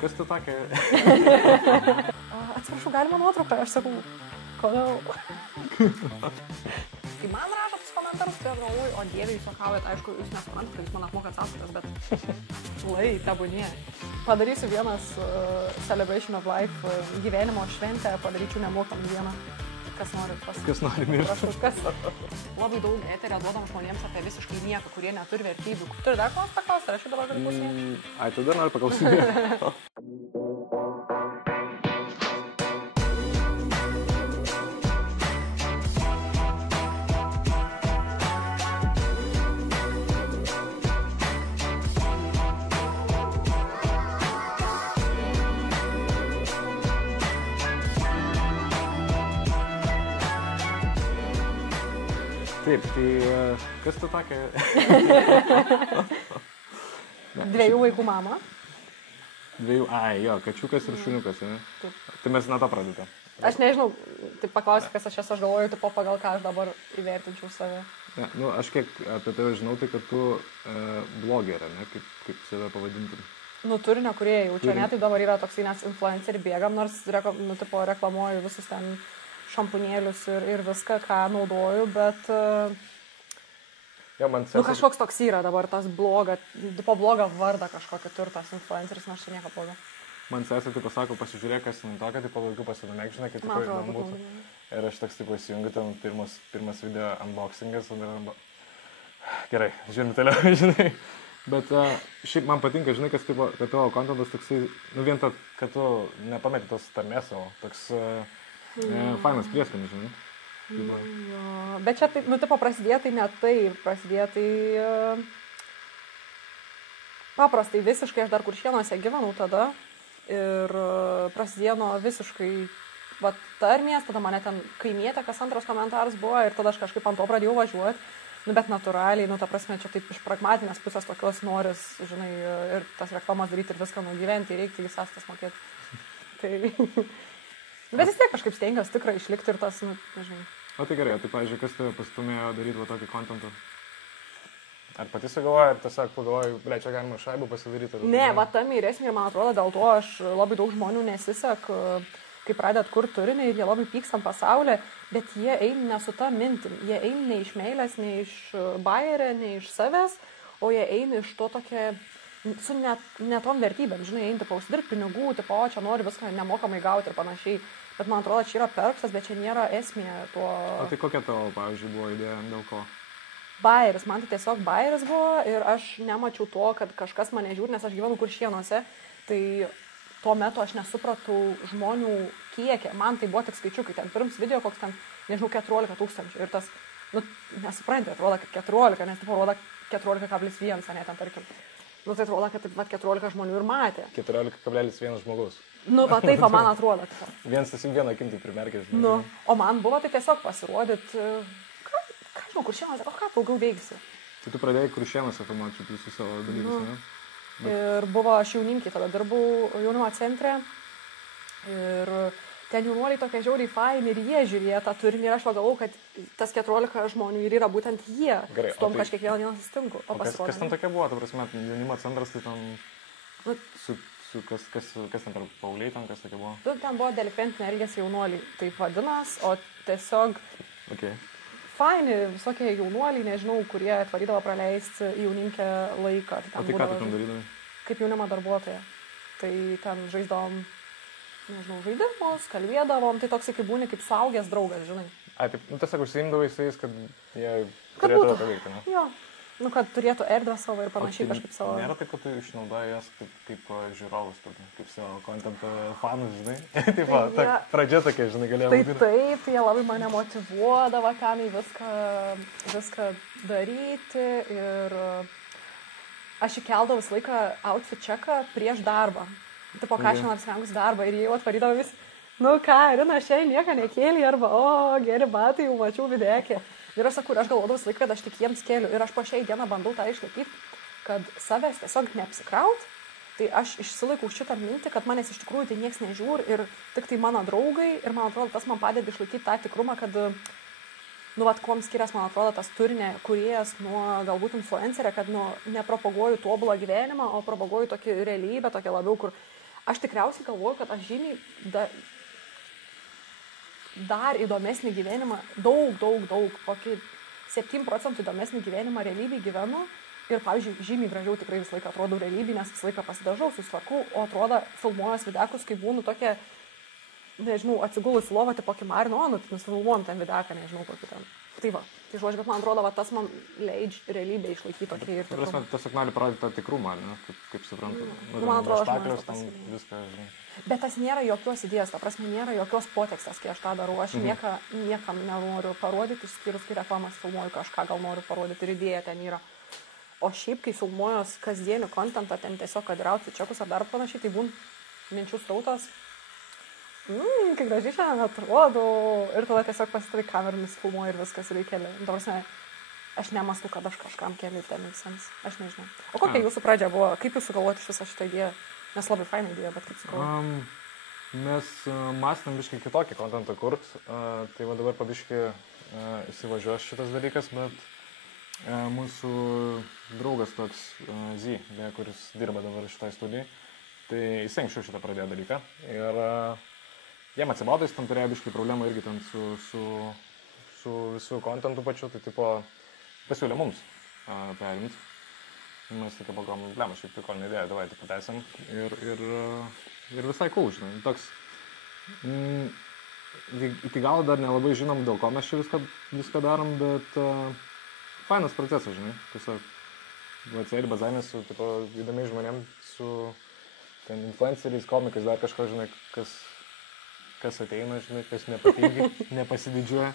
Kas tu tokia? Atsiprašau, galima nuotrauką, aš sakau, kodėl? Kai man rašo tas komentarus, tai galvoju, o dievė, jūs juokaujat, aišku, jūs nesuprantate, kad jūs man apmokat sąskaitas, bet tebūnie. Padarysiu vienas Celebration of Life gyvenimo šventę, padaryčiau nemokam vieną. Kas nori Mirti? Labai daug eterio duodam žmonėms apie visiškai nieką, kurie neturi vertybių. Turi dar klausti paklausti, ar aš jau dabar galiu klausyti? Ai, tu dar nori paklausyti? Taip, tai kas tu tokia? Dviejų vaikų mama. Kačiukas ir šuniukas, ne? Taip. Tai mes nuo to pradėte. Aš nežinau, tai paklausiu, kas aš esu, aš galvoju, tipo pagal ką aš dabar įvertinčiau save. Ne, aš kiek apie tave žinau, tai kad tu blogerė, ne? Kaip save pavadintum? Turinio kurie jaučia, ne? Tai dabar yra toksai, nes influencerį bėgam, nors reklamuoju visus ten šampunėlius ir viską, ką naudoju, bet kažkoks toks yra dabar tas blogą vardą kažkokį turtas influenceris, nors čia nieko blogo. Man sesė tai pasako, pasižiūrėk, kas ant tokia, tai palaikiu pasidomėk, žinai, kad tikrai įdomu būtų. Ir aš toks taip įsijungiu, ten pirmas video unboxingas, gerai, žiūrim toliau, žinai. Bet šiaip man patinka, žinai, kad tavo kontentas toksai, vien to, kad tu nepameti tos tarmės savo, toks fainas prieskonis, žinai. Bet čia taip, prasidėjo tai ne taip, prasidėjo tai paprastai visiškai, aš dar Kuršėnuose gyvenau tada ir prasidėjo nuo visiškai tarmės, tada mane ten kaimietė, kas antras komentaras buvo ir tada aš kažkaip ant to pradėjau važiuoti, bet natūraliai, ta prasme, čia taip iš pragmatinės pusės tokios noris, žinai, ir tas reklamas daryti ir viską nugyventi, reikti į sąstas mokėti. Tai... Bet vis tiek kažkaip stengiuosi tikrai išlikti ir tas, nežinau. O tai gerai, tai pavyzdžiui, kas tave pastumėjo daryti tokį kontentą? Ar pati sugalvoji, ar tiesiog pagalvoji, čia galima šaibų pasidaryti? Ne, tam ir esmė, man atrodo, dėl to aš labai daug žmonių nesisek, kai pradėt kur turinį ir jie labai pyks ant pasaulį, bet jie eina ne su ta mintim, jie eina ne iš meilės, ne iš bajerė, ne iš savęs, o jie eina iš to tokia... su ne tom vertybėm, žinai, einti užsidirbti pinigų, tipo, čia nori viską nemokamai gauti ir panašiai. Bet man atrodo, čia yra perksas, bet čia nėra esmė tuo... O tai kokia tavo, pavyzdžiui, buvo idėja, dėl ko? Bajeris, man tai tiesiog bajeris buvo ir aš nemačiau to, kad kažkas mane žiūri, nes aš gyvenu Kuršėnuose, tai tuo metu aš nesupratau žmonių kiekį. Man tai buvo tik skaičiukai, ten pirms video koks ten, nežinau, 14 000 ir tas, nesupranti, atrodo, kad 14, nes tipo rodo 14,1, ne, ten tarkim. Tai atrodo, kad taip 14 žmonių ir matė. 14,1 žmogus. Taip, man atrodo. Vieną akimtį primerkė, žinai. O man buvo tai tiesiog pasirodyti, ką žinau, Kuršėnuose, ką daugiau veiksi. Tai tu pradėjai Kuršėnuose filmuoti visus savo dalykus, ne? Ir buvo, aš jauninkį tada dirbau jaunimo centre ir ten jaunuoliai tokie žiauriai faini ir jie žiūrėjo tą turinį ir aš pagalvojau, kad tas 14 žmonių ir yra būtent jie. Gerai, su tom kažkiek kiekvieną dieną susitinku. O kas ten tokia buvo, ta prasme, jaunimo centras, tai ten kas ten tarp pauliai, ten kas tokia buvo? Ten buvo delikventinė elgesio jaunuoliai, taip vadinas, o tiesiog faini visokie jaunuoliai, nežinau, kurie atvarydavo praleisti jauninkę laiką. O tai ką tu ten darydavai? Kaip jaunimo darbuotoja. Tai ten žaisdavom, nežinau, žaidimus, kalbėdavom, tai toksai kaip būni kaip suaugęs draugas, žinai. Taip, tiesiog užsiimdavai su jais, kad jie turėtų tą veikti, ne? Jo, kad turėtų erdvę savo ir panašiai kažkaip savo. Nėra taip, kad tu išnaudoji jas kaip žiūrovus, kaip savo kontento fanus, žinai? Taip, ta pradžia tokia, žinai, galėjo būti. Taip, jie labai mane motyvuodavo ten į viską daryti ir aš įkeldavau visą laiką outfit checką prieš darbą. Tipo, ką šiandien apsirengus darbą ir jie jau atvarydavo vis, ką, Irina, šiandien nieko nekėlė, arba, geri batai, jau mačiau videkį. Ir aš sakau, aš galvodavau visą laiką, kad aš tik jiems kėliu. Ir aš po šiai dieną bandau tą išlaikyti, kad savęs tiesiog neapsikraut. Tai aš išsilaikau šitą mintį, kad manęs iš tikrųjų tai nieks nežiūri ir tik tai mano draugai. Ir man atrodo, tas man padeda išlaikyti tą tikrumą, kad, kuom skiriasi, man atrodo, tas turinė kūrėjas nuo galbūt influencerio, kad nepropaguoju tobulą gyvenimą, o propaguoju tokį realybę, tokį labiau, kur Aš tikriausiai galvoju, kad aš žymiai dar įdomesnį gyvenimą, daug, kokį 7% įdomesnį gyvenimą realybėj gyvenu. Ir, pavyzdžiui, žymiai gražiau tikrai visą laiką atrodo realybėj, nes visą laiką pasidažau, susitvarkau, o atrodo filmuojas videkus, kai būnu tokia, nežinau, atsigulus lovą, tipo kimarino, nusifilmuojam ten videką, nežinau, kokį ten. Tai va, tai žodžiu, bet man atrodo, va, tas man leidžia realybėj išlaikyti tokį ir tikrumą. Prasme, tiesiog nori parodyti tą tikrumą, ne? Kaip suprantu. Man atrodo, aš viską, žinai. Bet tas nėra jokios idėjos, ta prasme, nėra jokios potekstės, kai aš tą darau. Aš niekam nenoriu parodyti, išskyrus, kai reklamas filmuoju, kažką gal noriu parodyti ir idėja ten yra. O šiaip, kai filmuojos kasdienį kontentą, ten tiesiog, kad ir outfitčekus ar dar panašiai, tai būn minčių srautas. Kai gražiai šiandien atrodo. Ir tada tiesiog pasitrai kameromis filmuoju ir viskas reikia. Prasme, aš nemastu, kad aš kažkam keliu ten visiems. Aš nežinau. O kokia jūsų pradžia buvo? Kaip jūs sugalvoti iš visą šitą idėją? Nes labai faina idėja, bet kaip sugalvoti? Mes mąstam biškai kitokį kontentą kurt. Tai va dabar pabiškai įsivažiuos šitas dalykas, bet mūsų draugas toks Z, kuris dirba dabar šitoj studijai, tai jis anksčiau šitą pradėjo dalyką ir jiem atsibodo, jis tam turėjo biškai problemų irgi ten su visų kontentu pačiu, tai tipo pasiūlė mums perimti. Mes tokia pagalvom, šiaip prikolinė idėja, davai, tai pateisim ir visai cool, žinai. Toks, iki galo dar nelabai žinom, dėl ko mes čia viską darom, bet fainas procesas, žinai, tiesiog atsėdi bazainės su įdomiais žmonėm, su ten influenceriais, komikais, dar kažko, žinai, kas ateina, žinai, kas nepasididžiuoja.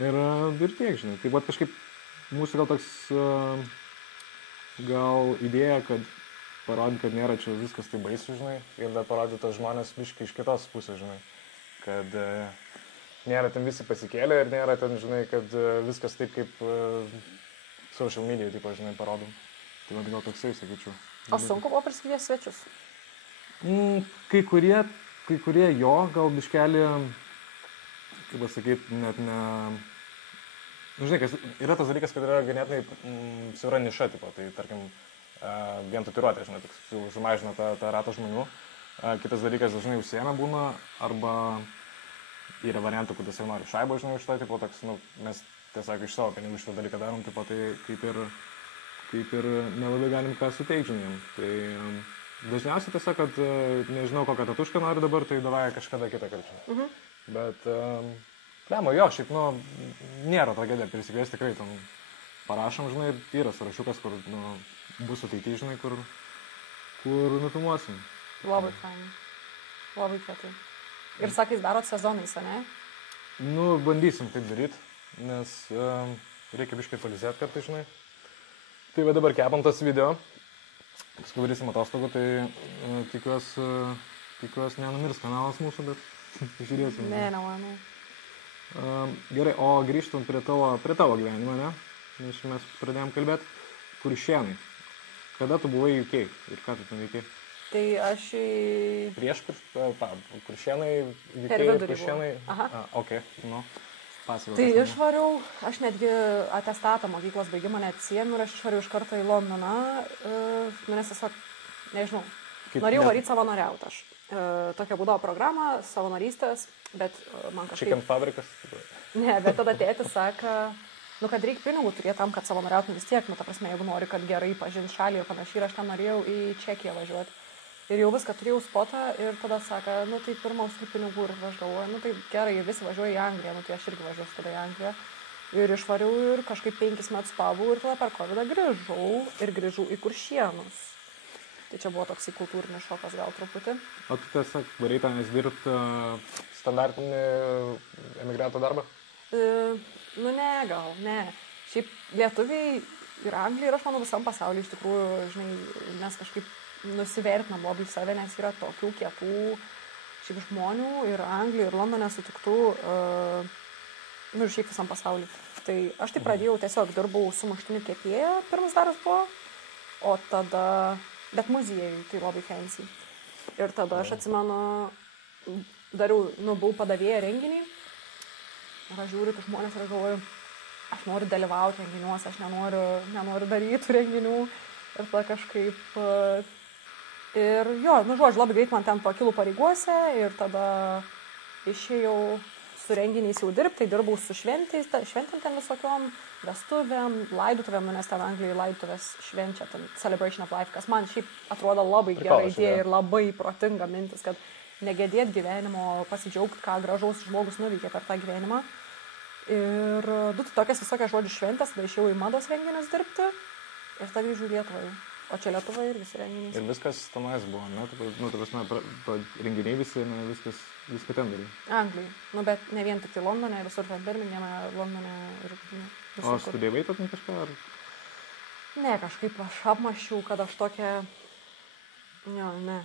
Ir tiek, žinai. Tai buvo kažkaip mūsų gal toks, gal idėja, kad parodyti, kad nėra čia viskas tai baisu, žinai, ir dar parodyti tos žmonės biškai iš kitos pusės, žinai, kad nėra ten visi pasikėlę ir nėra ten, žinai, kad viskas taip kaip social media, taip, žinai, parodom. Tai man gal toksai, sakyčiau. O sunku buvo prisikviesti svečius? Kai kurie jo, gal biškelį, kaip pasakyti, net ne... Žinai, yra tas dalykas, kad yra ganėtinai siaura niša, tipo, tai tarkim, vien tatuiruotė, žinai, toks sumažina tą ratą žmonių. Kitas dalykas dažnai užsiėmę būna, arba yra variantų, kad tiesiog nori šaibo, žinai, iš to, tipo, toks, mes tiesiog iš savo pinigų šitą dalyką darom, tipo, tai kaip ir nelabai galim ką suteikti, žinai. Tai dažniausiai tiesiog, kad nežinau, kokią tatušką nori dabar, tai davai kažkada kitą kartą. Bet, jo, šiaip, nėra tragedija prisikviesti, tikrai tam parašom, žinai, yra sąrašiukas, kur, bus ateity, žinai, kur nufilmuosim. Labai fainai. Labai kietai. Ir sakais, darot sezonais, ne? Bandysim taip daryti, nes reikia biškai palisėti kartais, žinai. Tai va dabar kepam tas video, paskui varysim atostogų, tai tikiuos nenumirs kanalas mūsų, bet žiūrėsim. Ne, nemanau. Gerai, o grįžtant prie tavo gyvenimo, ne? Nes mes pradėjom kalbėti, Kuršėnai. Kada tu buvai UK ir ką tu ten veikei? Tai aš Prieš Kuršėnai, per vidurį Kuršėnai. Aha. Okay, pasakok. Tai išvariau, aš netgi atestatą mokyklos baigimą neatsiėmiau ir aš išvariau iš karto į Londoną, nes tiesiog, nežinau, norėjau varyti savanoriauti aš. Tokia būdavo programa, savanorystės, bet man kažkaip... Chicken fabrikas? Ne, bet tada tėtis sako, kad reikia pinigų turėti tam, kad savanoriautum vis tiek, ta prasme, jeigu nori, kad gerai pažint šalį ir panašiai, ir aš ten norėjau į Čekiją važiuoti. Ir jau viską turėjau spotą ir tada sako, tai pirma užskai pinigų ir aš galvoju, tai gerai, visi važiuoja į Angliją, tai aš irgi važiuosiu tada į Angliją. Ir išvariau ir kažkaip 5 metus pabuvau ir tada per COVID grįžau į Kuršėnus. Tai čia buvo toks kultūrinis šokas gal truputį. O tu tiesiog varai tenais dirbti standartinį emigranto darbą? Ne. Šiaip lietuviai ir Anglija ir aš manau visam pasaulyje iš tikrųjų, žinai, mes kažkaip nusivertinam labai save, nes yra tokių kietų šiaip žmonių ir Anglijoje, ir Londone sutiktų, ir šiaip visam pasaulyje. Tai aš tai pradėjau, tiesiog dirbau sumuštinių kepėją, pirmas darbas buvo, o tada, bet muziejui, tai labai fancy. Ir tada aš atsimenu, buvau padavėję renginį, ir aš žiūriu tų žmonės ir aš galvoju, aš noriu dalyvauti renginiuose, aš nenoriu daryti renginių. Ir tada kažkaip Ir jo, nu žodžiu, labai greit man ten pakilų pareiguose ir tada išėjau su renginiais jau dirbti, dirbau su šventėm ten visokiom, vestuvėm, laidotuvėm, nes ten Anglijoje laidotuvės švenčia, ten Celebration of Life, kas man šiaip atrodo labai gera idėja ir labai protinga mintis, kad negėdėt gyvenimo, pasidžiaugti, ką gražaus žmogus nuveikė per tą gyvenimą. Ir tai tokias visokias žodžių šventės, tada išėjau į mados renginius dirbti ir tada grįžau į Lietuvą. O čia Lietuva ir visi renginiai. Ir viskas tenais buvo, ne? Nu, ta prasme, renginiai visi, ne, viską ten darė. Anglijai. Nu, bet ne vien tik tai Londone, visur ten Birmingeme, Londone ir visur. O studijavai ten kažką ar? Ne, kažkaip aš apmašiau, kad aš tokia... Ne.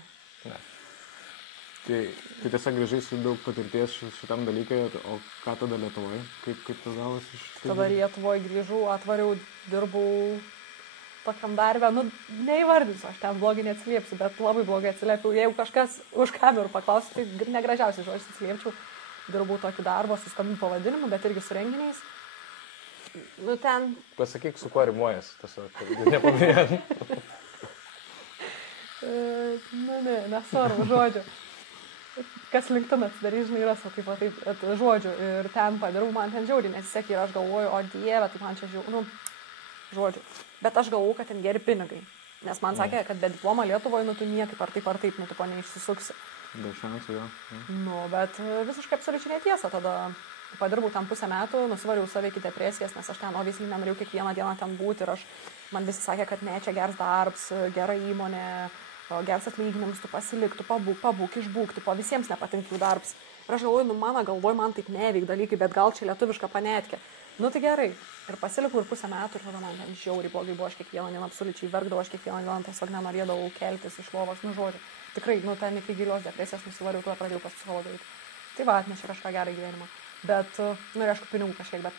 Tai tiesiog grįžai su daug patirties šitam dalykai, o ką tada Lietuvoje? Kaip tas gavosi? Tada Lietuvoje grįžau, atvariau, dirbau tokiam darbę, nu, neįvardinsiu, aš ten blogai neatsiliepsiu, bet labai blogai atsiliepiau. Jeigu kažkas už kamerų paklausų, tai negražiausiai žodžiais atsiliepčiau. Dirbau tokį darbą su skambiu pavadinimu, bet irgi su renginiais. Nu, ten... Pasakyk, su kuo rimuojas, tiesiog, nepaminėjant. Nesvarbu, žodžiu. Kas LinkedIn atsidarys, žinai, rasa, taip, žodžiu. Ir ten padirbau, man ten žiauriai nesisekė ir aš galvoju, o dieve, tai man čia žiauriai, žodžiu. Bet aš galvoju, kad ten geri pinigai. Nes man sakė, kad be diplomą Lietuvoje, nu, tu niekaip ar taip, nu, tu neišsisuksi. Be šansų, jo. Nu, bet visiškai absoliučiai netiesa. Tada padirbau ten pusę metų, nusivariau save iki depresijas, nes aš ten obviously nenorėjau kiekvieną dieną ten būti ir man visi sakė, kad ne, čia geras darbs, gera įmonė, geras atlyginimas, tu pasilik, tu pabūk, išbūk, tipo visiems nepatinka jų darbs. Ir aš galvoju, nu, mano galvoj man taip neveik dalykai, bet gal čia lietuviška panetkė. Nu tai gerai. Ir pasilikau ir pusę metų ir tada man ten žiauriai blogai buvo, aš kiekvieną dieną absoliučiai verkdavau, aš kiekvieną dieną tiesiog nenorėdavau keltis iš lovos, nu žodžiu. Tikrai, nu ten iki gilios depresijos nusivariau, tada pradėjau pas psichologą eiti. Tai va, atnešė kažką gerą gyvenimą. Bet, nu ir aišku, pinigų kažkiek, bet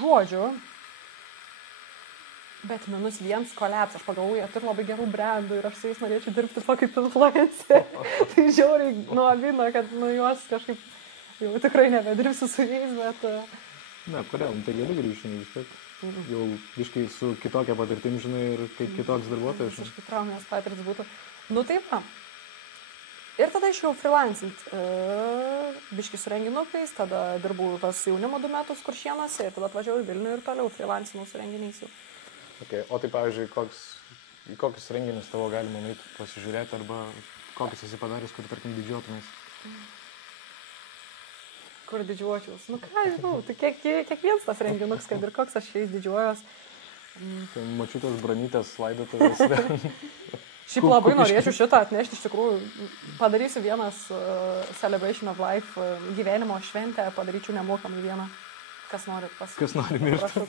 žodžiu. Bet -1 kolaps, aš pagalvoju, jie turi labai gerų brandų ir aš su jais norėčiau dirbti to kaip influencer. Tai žiauriai nuobina, kad nu juos kažkaip jau tikrai nebedirbsiu su jais, bet... Ne, kodėl? Tai gali grįžti vis tiek. Jau biškai su kitokia patirtim, žinai, ir kaip kitoks darbuotojas. Visiškai trauminės patirtis būtų. Nu taip va. Ir tada išėjau freelancint. Biškai su renginukais, tada dirbau pas jaunimo 2 metus Kuršėnuose ir tada atvažiavau į Vilnių ir toliau freelancinau su renginiais jau. Okay. O tai pavyzdžiui, į kokius renginius tavo galima nueiti pasižiūrėti arba kokius esi padaręs, kur tarkim didžiuotumės? Kur didžiuočiaus. Nu ką, žinau, tai kiekvienas tas renginuks, kad ir koks aš šiais didžiuojos. Tai mačiutės branytės laidotuvės. Šiaip labai norėčiau šitą atnešti, iš tikrųjų. Padarysiu vienas Celebration of Life gyvenimo šventę, padaryčiau nemokamai vieną. Kas nori mirti.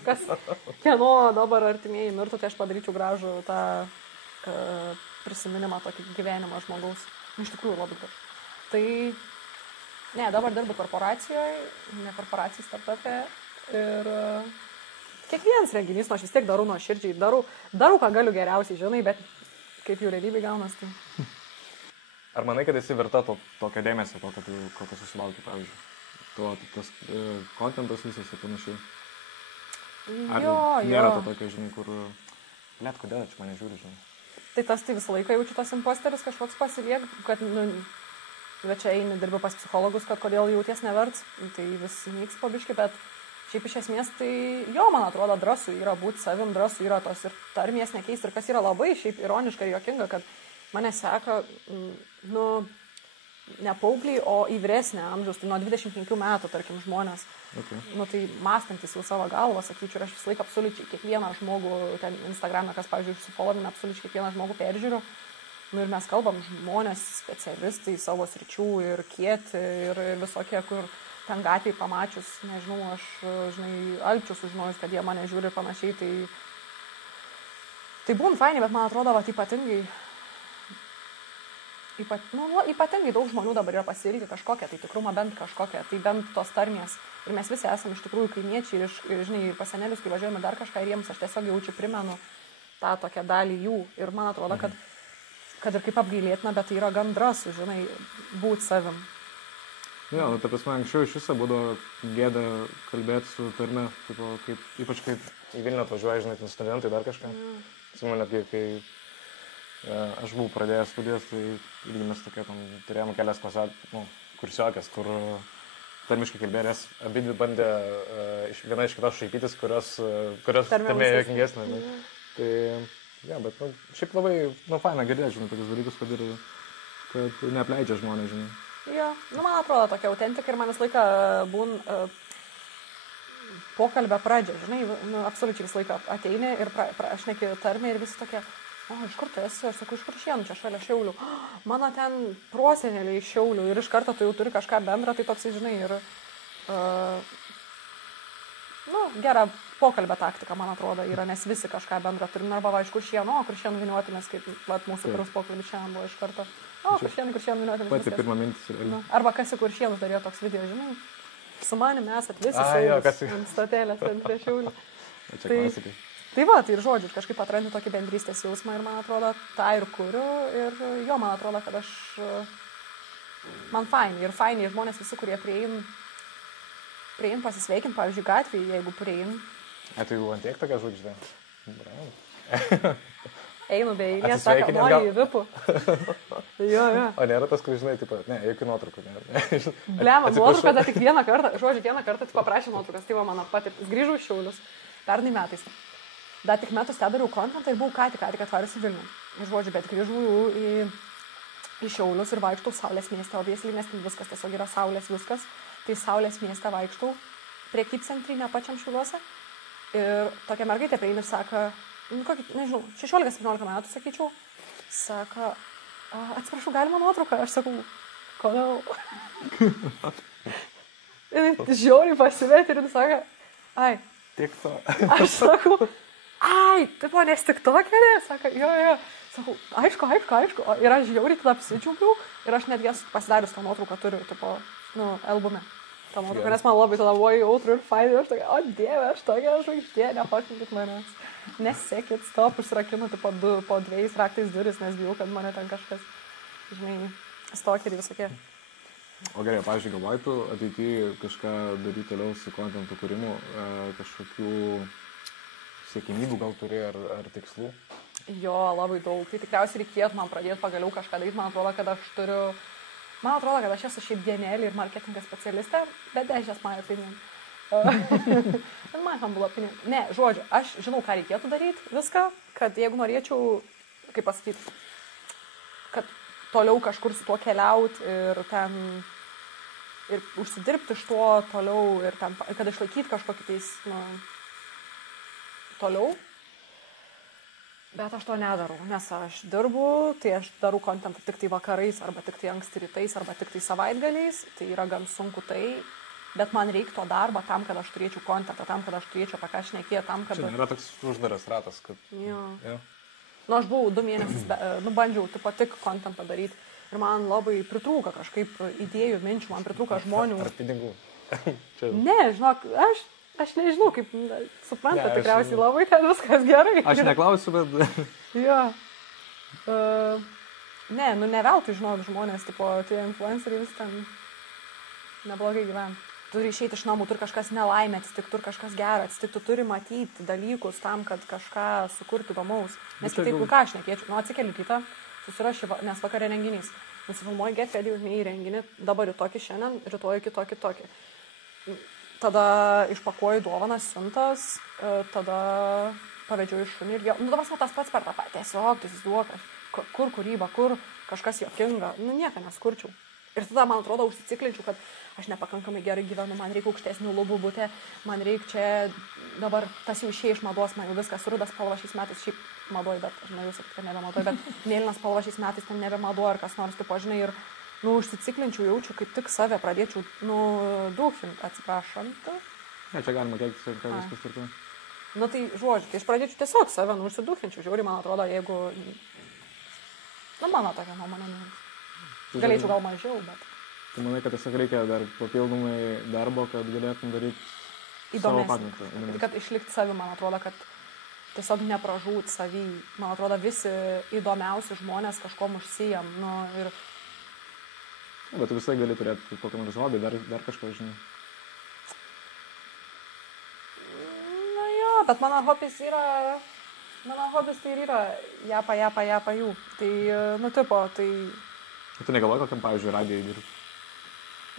Kieno dabar artimieji mirtų, tai aš padaryčiau gražų tą prisiminimą tokį gyvenimą žmogaus. Iš tikrųjų labai daug. Tai... Ne, dabar dirbu korporacijoje, ne korporacijai startupė ir kiekvienas renginys, nu aš vis tiek darau nuoširdžiai, darau, ką galiu geriausiai, žinai, bet kaip jų realybė gaunas, tai... Ar manai, kad esi verta tokio dėmesio, kokio susilauki, pavyzdžiui? Tas kontentas visas ir panašiai? Ar nėra to tokio, žinai, kur... Let, kodėl čia mane žiūri, žinai? Tai visą laiką jaučiu tas imposteris kažkoks pasiliek, kad, nu... Bet čia eini dirbi pas psichologus, kad kodėl jauties neverts, tai vis nyks po biškį, bet šiaip iš esmės tai jo, man atrodo, drąsu yra būti savim, drąsu yra tos ir tarmės nekeisti. Ir kas yra labai šiaip ironiška ir juokinga, kad mane seka, nu, ne paaugliai, o į vyresnę amžiaus, tai nuo 25 metų, tarkim, žmonės. Okay. Nu, tai mąstantis jau savo galvą, sakyčiau, ir aš visą laiką absoliučiai kiekvieną žmogų, ten Instagram'e, kas, pavyzdžiui, sufollowina, absoliučiai kiekvieną žmogų peržiūriu. Nu ir mes kalbam žmonės, specialistai savo sričių ir kieti ir visokie, kur ten gatvėje pamačius, nežinau, aš, žinai, alpčiau sužinojus, kad jie mane žiūri ir panašiai, tai būn fainai, bet man atrodo, va, ypatingai daug žmonių dabar yra pasiilgę kažkokią, tai tikrumą bent kažkokią, tai bent tos tarmės. Ir mes visi esame iš tikrųjų kaimiečiai ir žinai, pas senelius, kai važiuojame dar kažką ir jiems aš tiesiog jaučiu primenu tą tokią dalį jų. Ir man atrodo, kad ir kaip apgailėtina, bet tai yra gan drąsu, žinai, būti savim. Jo, nu, ta prasme, anksčiau iš viso būdavo gėda kalbėti su tarme, ypač kaip į Vilnių atvažiuoja, žinai, ten studentai dar kažką. Atsimenu, netgi, kai aš buvau pradėjęs studijas, tai irgi mes tokia tam turėjome kelias klases, kursiokės, kur tarmiškai kalbėjęs, abi bandė viena iš kitos šaipytis, kurios tarmė juokingesnė. Tai, bet šiaip labai, faina girdėti, žinai, tokius dalykus, kad neapleidžia žmonės, žinai. Jo, man atrodo tokia autentika ir man visą laiką būna pokalbę pradžią, žinai, absoliučiai visą laiką ateini ir aš neki tarmė ir visi tokie, iš kur tu esi, aš sakau, iš kur Šienų, čia šalia Šiaulių, mano ten proseneliai iš Šiaulių ir iš karto tu jau turi kažką bendrą, tai toks, žinai, ir gera pokalbę taktika, man atrodo, yra, nes visi kažką bendrą turim, arba va, iš kur Šienų, kur Šienų viniuotinės, kaip mūsų pirus pokalbis šiandien buvo iš karto, kur Šienų viniuotinės. Pati pirma mintis. Arba kas į kur Šienus darėjo toks video, žinai, su manimi esat visi Šiaulius, ant stotelės, ant prie Šiaulių. Tai va, tai ir žodžiu, kažkaip atrandi tokį bendrystės jausmą ir man atrodo, tą ir kuriu ir jo, man atrodo, kad man fainai ir fainai žmonės visi, kurie priein pasisveikin, pavyzdžiui, gatvėje, jeigu priein. Tai jau ant tiek tokia žvaigždė? Einu be eilės, sako, nori į vipų. Jo. O nėra tas, kur žinai, jokių nuotraukų nėra. Blema, nuotrauką, bet tik vieną kartą, vieną kartą paprašė nuotraukas, tai va mano patirtis. Grįžau iš Šiaulius, pernai metais. Dar tik metus te dariau kontentą ir buvau ką tik atvaręs į Vilnių. Bet grįžau į Šiaulius ir vaikštau Saulės mieste, obviously, nes viskas tiesiog yra Saulės viskas. Tai Saulės mieste vaikštau prekybcentrį, ne pačiam Šiauliuose. Ir tokia mergaitė prieina ir sako, nežinau, 16-17 metų, sakyčiau, sako, atsiprašau, galima nuotrauką? Aš sakau, kodėl? Ir žiauriai pasimetė ir sako, tik to. Aš sakau, tipo, nes tik tokia, ne? Sako, jo. Sakau, aišku. Ir aš žiauriai tada apsidžiaugiau ir aš netgi pasidarius tą nuotrauką turiu, tipo, albume. Ta nuotrauka, nes man labai tada buvo jautru ir fainai, aš tokia, dieve, aš tokia žvaigždė, nepakinkit manęs. Nesekit, stop, užsirakinu, tipo, po 2 raktais duris, nes bijau, kad mane ten kažkas, žinai, stalkeriai visokie. O gerai, pavyzdžiui, galvoji tu ateityje kažką daryti toliau su kontentų kūrimu, kažkokių siekimybių gal turi ar tikslų? Jo, labai daug. Tai tikriausiai reikėtų man pradėti pagaliau kažką daryti. Man atrodo, kad aš esu šiaip genialė ir marketingo specialistė, bet aš esu mano opinion. Man buvo opinion. Ne, žodžiu, aš žinau, ką reikėtų daryti, viską, kad jeigu norėčiau, kaip pasakyti, kad toliau kažkur su tuo keliauti ir ten ir užsidirbti iš to toliau ir ten, kad išlaikyti kažkokį tais, toliau. Bet aš to nedarau, nes aš dirbu, tai aš darau kontentą tik tai vakarais, arba tik tai anksti rytais, arba tik tai savaitgaliais. Tai yra gan sunku tai, bet man reikia to darbo tam, kad aš turėčiau kontentą, tam, kad aš turėčiau apie ką šnekėti, tam, kad... Čia nėra toks uždaras ratas, kad... Jo. Aš buvau 2 mėnesius, bandžiau tik kontentą daryti ir man labai pritrūko kažkaip idėjų, minčių, man pritrūko žmonių. Ar pinigų? Ne, žinok, aš nežinau, kaip suprantate, tikriausiai labai ten viskas gerai. Aš neklausiu, bet... Jo. Ne veltui, žinok, žmonės, tipo, tie influenceriai vis ten neblogai gyvena. Turi išeiti iš namų, turi kažkas nelaimė atsitikti, turi kažkas gero atsitikti, tu turi matyti dalykus tam, kad kažką sukurti įdomaus. Nes kitaip, ką aš nekėčiau, atsikeliu kitą, susirašiu, nes vakarė renginys. Nusifilmuoju Get Ready With Me įrenginį, dabar tokį šiandien, rytoj kitokį. Tada išpakuoju dovanas, siuntas, tada pavedžiau iš šunį ir jau, dabar tas pats per tą patį, tiesiog, tu įsivaizduok, kur kūryba, kur kažkas juokinga, nieko neskurčiau. Ir tada, man atrodo, užsiciklinčiau, kad aš nepakankamai gerai gyvenu, man reikia aukštesnių lubų būti, man reikia čia dabar tas jau išėjai iš mados, man jau viskas rudas spalva šiais metais, šiaip madoj, bet aš norėjau sakyti, kad nebemadoju, bet mėlynas spalva šiais metais ten nebemadoju ar kas nors, tipo, žinai, ir, užsiciklinčiau, jaučiu, kaip tik save pradėčiau, dūchint, atsiprašant. Ne, čia galima keikti, kad viskas turtų. Tai, žodžiu, tai aš pradėčiau tiesiog save, užsidūchinčiau, žiūri, man atrodo, jeigu, mano tokia nuomonė. Galėčiau gal mažiau, bet... Tu manai, kad tiesiog reikia dar papildomai darbo, kad galėtum daryti savo pagrindą. Kad išlikti savi, man atrodo, kad tiesiog nepražūt savį. Man atrodo, visi įdomiausi žmonės kažkom užsijam. Ir... Bet tu visai gali turėti kokią nors hobį, dar kažką, žinai. Jo, bet mano hobis yra Mano hobis tai ir yra japa jų. Tai, tipo, tai... Tu negalvoji, kokiam, pavyzdžiui, radijai dirbti?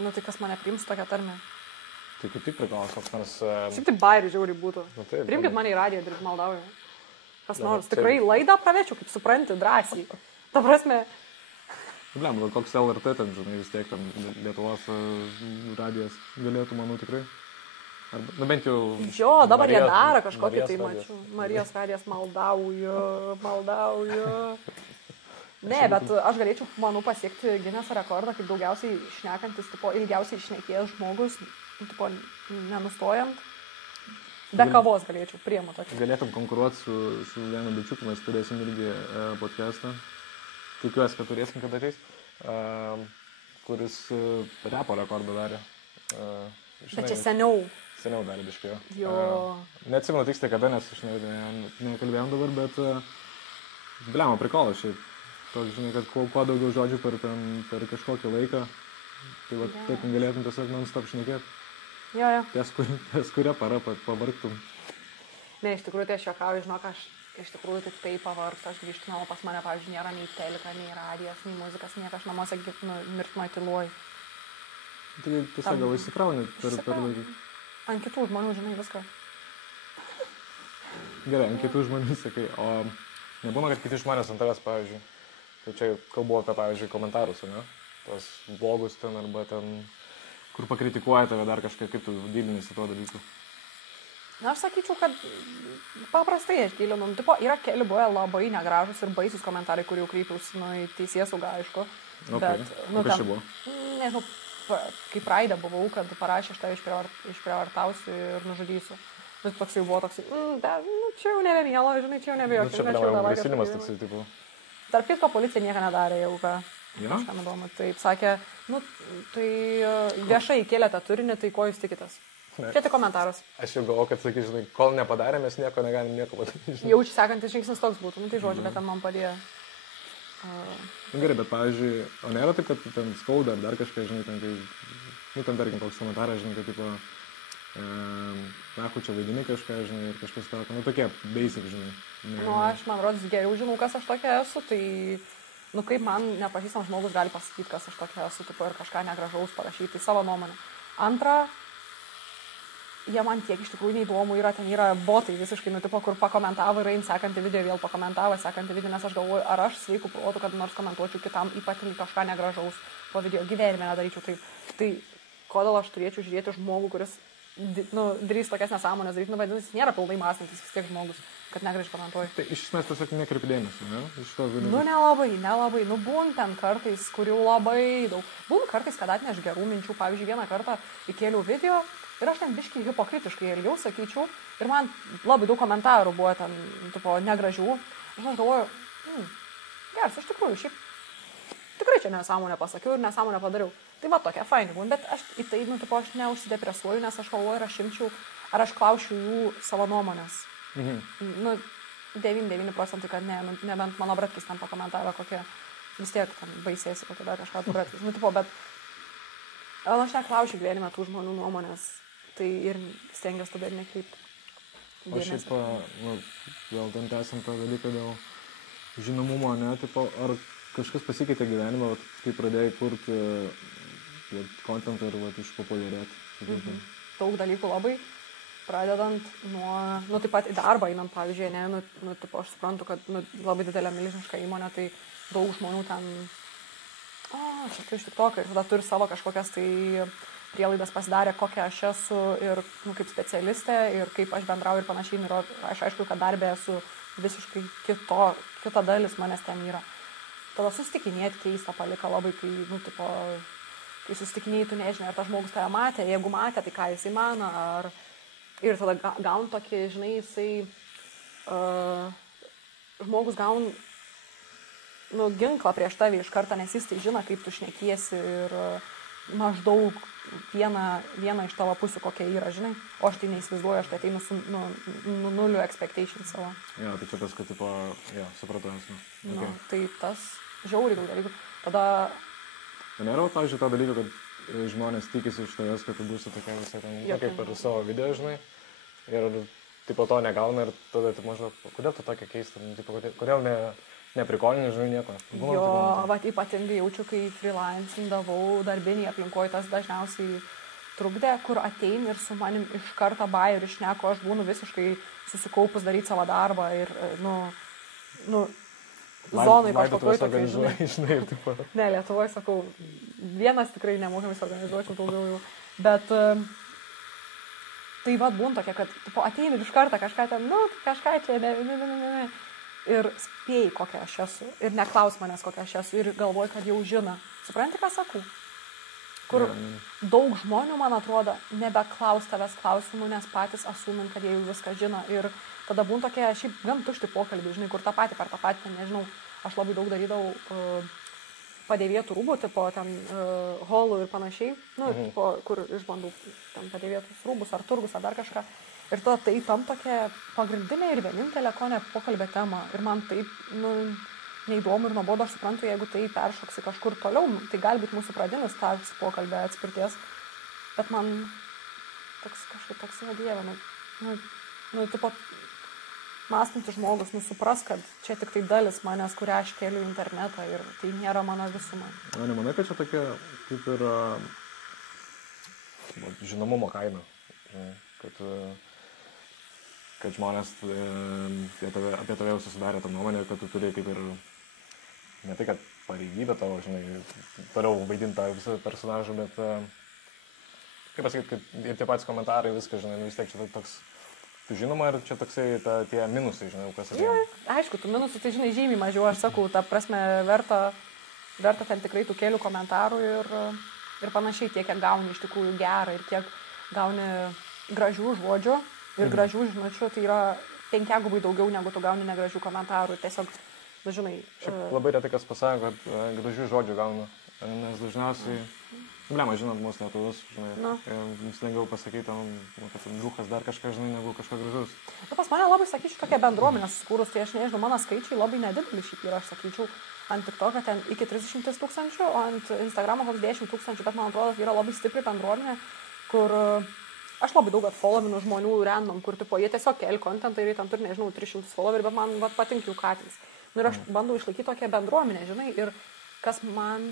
Tai kas mane priims tokią tarmę? Tai kaip tik priklauso, koks nors... Šiaip tai bairių žiauriai būtų. Taip, Priimkit mane į radiją dirbti, maldauju. Kas nors, tikrai laidą pravečiau, kaip supranti, drąsiai. Ta prasme... Blem, koks LRT ten, žinai, vis tiek ten Lietuvos radijas galėtų, manau, tikrai. Arba, bent jau... Jo, dabar jie daro kažkokį tai mačiau. Marijos radijas maldauju. Ne, bet aš galėčiau, manau, pasiekti Gineso rekordą, kaip daugiausiai šnekantis, tipo, ilgiausiai išnekėjęs žmogus, tipo, nenustojant. Be kavos galėčiau, priemu tokį. Galėtum konkuruoti su vienu bičiuku, mes turėsim irgi podcastą. Tikiuosi, kad turėsim, kad ateis. Kuris repo rekordą darė. Bet čia seniau. Seniau darė biškai. Jo. Neatsimenu tiksliai kada, nes aš nekalbėjom dabar, bet blemo prikolas šiaip. Toks, žinai, kad kuo daugiau žodžių per kažkokį laiką, tai va, taip galėtum tiesiog non-stop šnekėti. Jo. Ties kuria para pavargtum. Ne, iš tikrųjų, tai aš juokauju, žinok, aš iš tikrųjų taip pavargstu, aš grįžtu namo, pas mane, pavyzdžiui, nėra nei telika, nei radijas, nei muzikas, nieko, aš namuose mirtinoj tyluoju. Tai tiesiog gal įsikrauni per laiką. Ant kitų žmonių, žinai, viską. Gerai, ant kitų žmonių sakai, o nebūna, kad kiti žmonės ant tavęs, pavyzdžiui. Tai čia kalbu apie, pavyzdžiui, komentarus, ne? Tos blogus ten arba ten, kur pakritikuoja tave dar kažkaip, kaip tu dylini su tuo dalyku. Na, aš sakyčiau, kad paprastai aš dylinu. Tipo, yra keli buvę labai negražus ir baisus komentarai, kur jau kreipiausi, į teisėsaugą, aišku. Okay. Bet, kas čia buvo? Nežinau, kaip Raidė buvau, kad parašė, aš tave išprievartausiu ir nužudysiu. Bet toks jau buvo toks, čia jau nebemielo, žinai, čia jau nebejokė. Čia jau grasinimas toksai, tipo. Tarp kitko, policija nieko nedarė, jau ką. Ja? Kažką įdomu. Taip, sakė, tai viešai kėlė tą turinį, tai ko jūs tikitės? Ne. Čia tik komentaras. Aš jau galvoju, kad sakai, žinai, kol nepadarė, mes nieko negalim nieko padaryti. Jau čia sekantis žingsnis toks būtų, tai žodžiu, bet ten man padėjo. Gerai, bet pavyzdžiui, o nėra taip, kad ten skauda ar dar kažką, žinai, ten kai, ten tarkim koks komentaras, žinai, kad tipo, čia vaidini kažką, žinai, ir kažkas tokio, tokie basic, žinai. Aš, man rodos, geriau žinau, kas aš tokia esu, tai, kaip man nepažįstam žmogus gali pasakyti, kas aš tokia esu, tipo, ir kažką negražaus parašyti, tai savo nuomonę. Antra, jie man tiek iš tikrųjų neįdomu yra, ten yra botai visiškai, tipo, kur pakomentavo ir eina sekantį video, vėl pakomentavo sekantį video, nes aš galvoju, ar aš sveikų protų, kad nors komentuočiau kitam ypatingai kažką negražaus po video, gyvenime nedaryčiau taip. Tai kodėl aš turėčiau žiūrėti žmogų, kuris darys tokias nesąmonės daryti, vadinasi, jis nėra pilnai mąstantis vis tiek žmogus, kad negražiai komentuoju. Tai iš esmės tiesiog nekreipi dėmesio, ne? Nelabai. Būn ten kartais, kurių labai daug. Būn kartais, kad atneš gerų minčių. Pavyzdžiui, vieną kartą įkėliau video ir aš ten biškai hipokritiškai elgiau, sakyčiau, ir man labai daug komentarų buvo ten, tipo, negražių. Aš galvoju, geras, iš tikrųjų, šiaip tikrai čia nesąmonę pasakiau ir nesąmonę padariau. Tai va, tokia fainė būn, bet aš į tai, tipo, aš neužsidepresuoju, nes aš galvoju, ar aš klausčiau jų savo nuomonės. 99%, kad ne, nebent mano bratkis ten pakomentavo kokie, vis tiek ten baisėsi, kokie dar kažką tu bratkis. Tipo, bet aš neklausiu gyvenime tų žmonių nuomonės, tai ir stengiuosi tada ir nekreipti. O šiaip, vėl ten tęsiant tą dalyką dėl žinomumo, ne, tipo, ar kažkas pasikeitė gyvenime, kai pradėjai kurti kontentą ir išpopuliarėti? Daug dalykų labai. Pradedant nuo, taip pat į darbą einant, pavyzdžiui, tipo, aš suprantu, kad labai didelė milžiniška įmonė, tai daug žmonių ten, čia tu iš TikTok ir tada turi savo kažkokias tai prielaidas pasidarę, kokia aš esu ir kaip specialistė ir kaip aš bendrauju ir panašiai. Ir aš aišku, kad darbė esu visiškai kita dalis manęs ten yra. Tada susitikinėti keista palika labai, kai, tipo, kai susitikinėjai, tu nežinai, ar tas žmogus tave matė, jeigu matė, tai ką jisai mano, ar... Ir tada gaun tokį, žinai, jisai, žmogus gaun, ginklą prieš tavį iš karto, nes jis tai žino, kaip tu šnekiesi ir maždaug vieną iš tavo pusių kokia yra, žinai. O aš tai neįsivaizduoju, aš tai ateinu su nuliu expectation savo. Jo, tai čia tas, kad, tipo, supratau esmę. Okay. Tai tas žiauriai daug dalykų. Tada... Nėra, pavyzdžiui, to dalyko, kad žmonės tikisi iš tavęs, kad tu būsi tokia visai ten, kaip per savo video, žinai. Ir tipo to negauna ir tada tu maždaug, kodėl tu tokia keista, tipo, kodėl neprikolini, žinai, nieko. Jo, vat ypatingai jaučiu, kai freelancindavau darbinį aplinkoje, tas dažniausiai trukdė, kur atein ir su manim iš karto ir išneko, aš būnu visiškai susikaupus daryti savo darbą ir, zonai kažkokioj tokiai, žinai, tipo. Ne, Lietuvoje, sakau, vienas tikrai nemokamai organizuočiau daugiau jau, bet tai vat būna tokia, kad tipo, ateini iš karto kažką ten, kažką čia, ne. Ir spėjai, kokia aš esu. Ir neklaus manęs, kokia aš esu. Ir galvoju, kad jau žino. Supranti, ką sakau? Kur daug žmonių, man atrodo, nebeklaus tavęs klausimų, nes patys asumint, kad jie jau viską žino. Ir tada būna tokie, šiaip gan tušti pokalbiai, žinai, kur tą patį per tą patį, nežinau, aš labai daug darydavau padėvėtų rūbų, tipo ten holų ir panašiai, tipo, kur išbandau ten padėvėtus rūbus ar turgus ar dar kažką. Ir tada tai tam tokia pagrindinė ir vienintelė ko ne pokalbė tema. Ir man taip, neįdomu ir nuobodu, aš suprantu, jeigu tai peršoksi kažkur toliau, tai gali būti mūsų pradinis tas pokalbė atspirties. Bet man kažkaip toks dieve, tipo, mąstantis žmogus, supras, kad čia tik tai dalis manęs, kurią aš keliu į internetą ir tai nėra mano visuma. Nemanai, kad čia tokia kaip ir žinomumo kaina, kad žmonės apie tave jau susidarė tą nuomonę, kad tu turi kaip ir, ne tai, kad pareigybę tavo, žinai, toliau vaidinti tą visą personažą, bet, kaip pasakyti, kad ir tie patys komentarai, viskas, žinai, vis tiek čia toks, tu žinoma, ir čia toksai tie minusai, žinai, kas yra. Aišku, tų minusų, tai žinai, žymiai mažiau, aš sakau, ta prasme, verta ten tikrai tų kelių komentarų ir panašiai, tiek, kiek gauni iš tikrųjų gerą ir kiek gauni gražių žodžių. Ir gražių žinučių, tai yra 5 gubai daugiau, negu tu gauni negražių komentarų. Tiesiog, žinai... Labai retai kas pasako, kad gražių žodžių gauna, nes dažniausiai, žinot, mūsų lietuvos, žinai, mums lengviau pasakyti, kad duhas dar kažką, žinai, negu kažką gražus. Pas mane labai, sakyčiau, tokia bendruomenė susikūrus, tai aš nežinau, mano skaičiai labai nedideli šiaip yra, aš sakyčiau, ant TikTok'o ten iki 30 000, o ant Instagram'o koks 10 000, bet man atrodo, tai yra labai stipri bendruomenė, kur... Aš labai daug atfollowinu žmonių random, kur tipo, jie tiesiog keli kontentą ir jie ten turi, nežinau, 300 followerių, bet man patinka jų katins. Ir aš bandau išlaikyti tokią bendruomenę, žinai, ir kas man...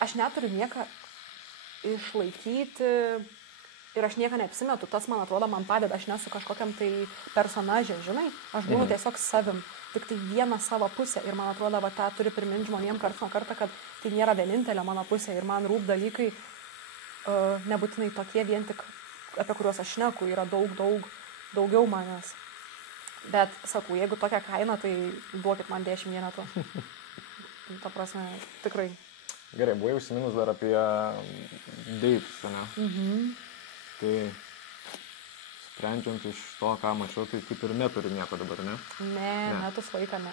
Aš neturiu nieką išlaikyti ir aš nieką neapsimetu, tas, man atrodo, man padeda, aš nesu kažkokiam tai personažė, žinai, aš būnu tiesiog savim, tik tai vieną savo pusę ir man atrodo, tą turi priminti žmonėm karts nuo karto, kad tai nėra vienintelė mano pusė ir man rūp dalykai, nebūtinai tokie vien tik, apie kuriuos aš šneku, yra daugiau manęs. Bet, sakau, jeigu tokia kaina, tai duokit man 10 vienetų. Ta prasme, tikrai. Gerai, buvai užsiminus dar apie dates, ne? Tai, sprendžiant iš to, ką mačiau, tai kaip ir neturi nieko dabar, ne? Ne, metus laiką ne.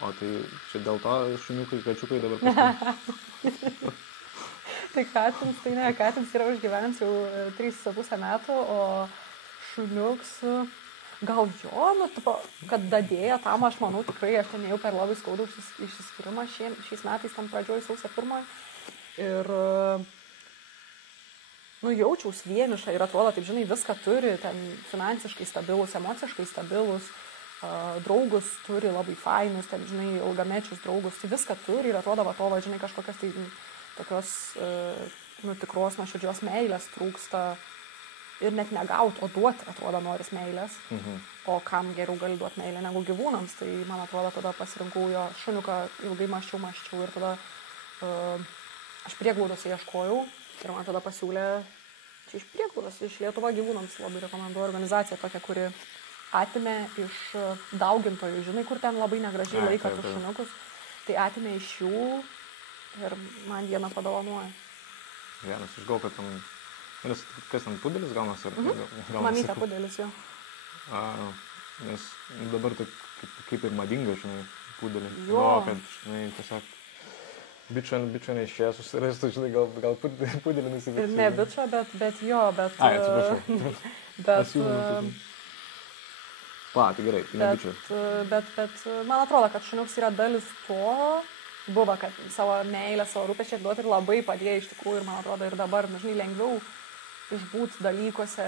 O tai čia dėl to šuniukai, kačiukai dabar pasakė? Tai katins yra užgyvenęs jau 3,5 metų, o šuniuks gal jo, kad dadėjo tam, aš manau, tikrai aš ten jau per labai skaudų išsiskyrimą šiais metais tam pradžioj sausio 1. Ir jaučiaus vienišą ir atrodo, taip žinai, viską turi, ten finansiškai stabilus, emociškai stabilus, draugus turi labai fainus, ten žinai, ilgamečius draugus, tai viską turi ir atrodo, žinai, kažkokias tai tokios tikros nuoširdžios meilės trūksta ir net negaut, o duoti, atrodo, noris meilės. O kam geriau gali duoti meilę negu gyvūnams, tai man atrodo, tada pasirinkau jo šuniuką, ilgai mąsčiau ir tada aš prieglaudos ieškojau ir man tada pasiūlė čia iš prieglaudos, iš Lietuva gyvūnams, labai rekomenduoju organizaciją tokią, kuri atimė iš daugintojų, žinai, kur ten labai negražiai laiko tus šuniukus, tai atimė iš jų ir man vieną padovanoja. Vienas, aš gal, kad tam... Kas ten, pudelis gaunas? Mamytė pudelis, jo. Nes dabar tai kaip ir madinga, žinai, pudelį. Jo. Kad, žinai, tiesiog bičio neišėjo susirasti, žinai, gal pudelį nusipirkti. Ne bičio, bet jo, bet... Atsiprašau. Bet... Tai gerai, tai ne bičio. Bet man atrodo, kad šuniuks yra dalis to, buvo, kad savo meilę, savo rūpesčią duoti ir labai padėjo iš tikrųjų ir man atrodo ir dabar, žinai, lengviau išbūt dalykuose,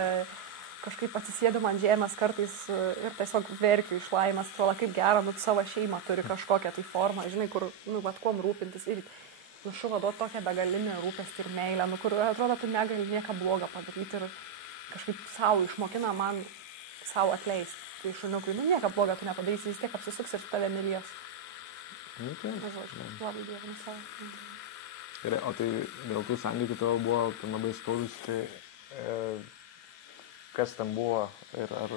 kažkaip atsisėdu ant žemės kartais ir tiesiog verkiu iš laimės, atrodo, kaip gera, savo šeimą turi kažkokią tai formą, žinai, kur, vat kuom rūpintis ir šuva duot tokią begalinę rūpestį ir meilę, kur atrodo, tu negali nieką blogą padaryti ir kažkaip savo išmokina man savo atleisti. Tai šuniukui, nieką blogą tu nepadarysi, vis tiek apsisuks ir tave mylės. Labai dievinu savo. Gerai, o tai dėl tų santykių tavo buvo labai skaudus, tai kas ten buvo ir ar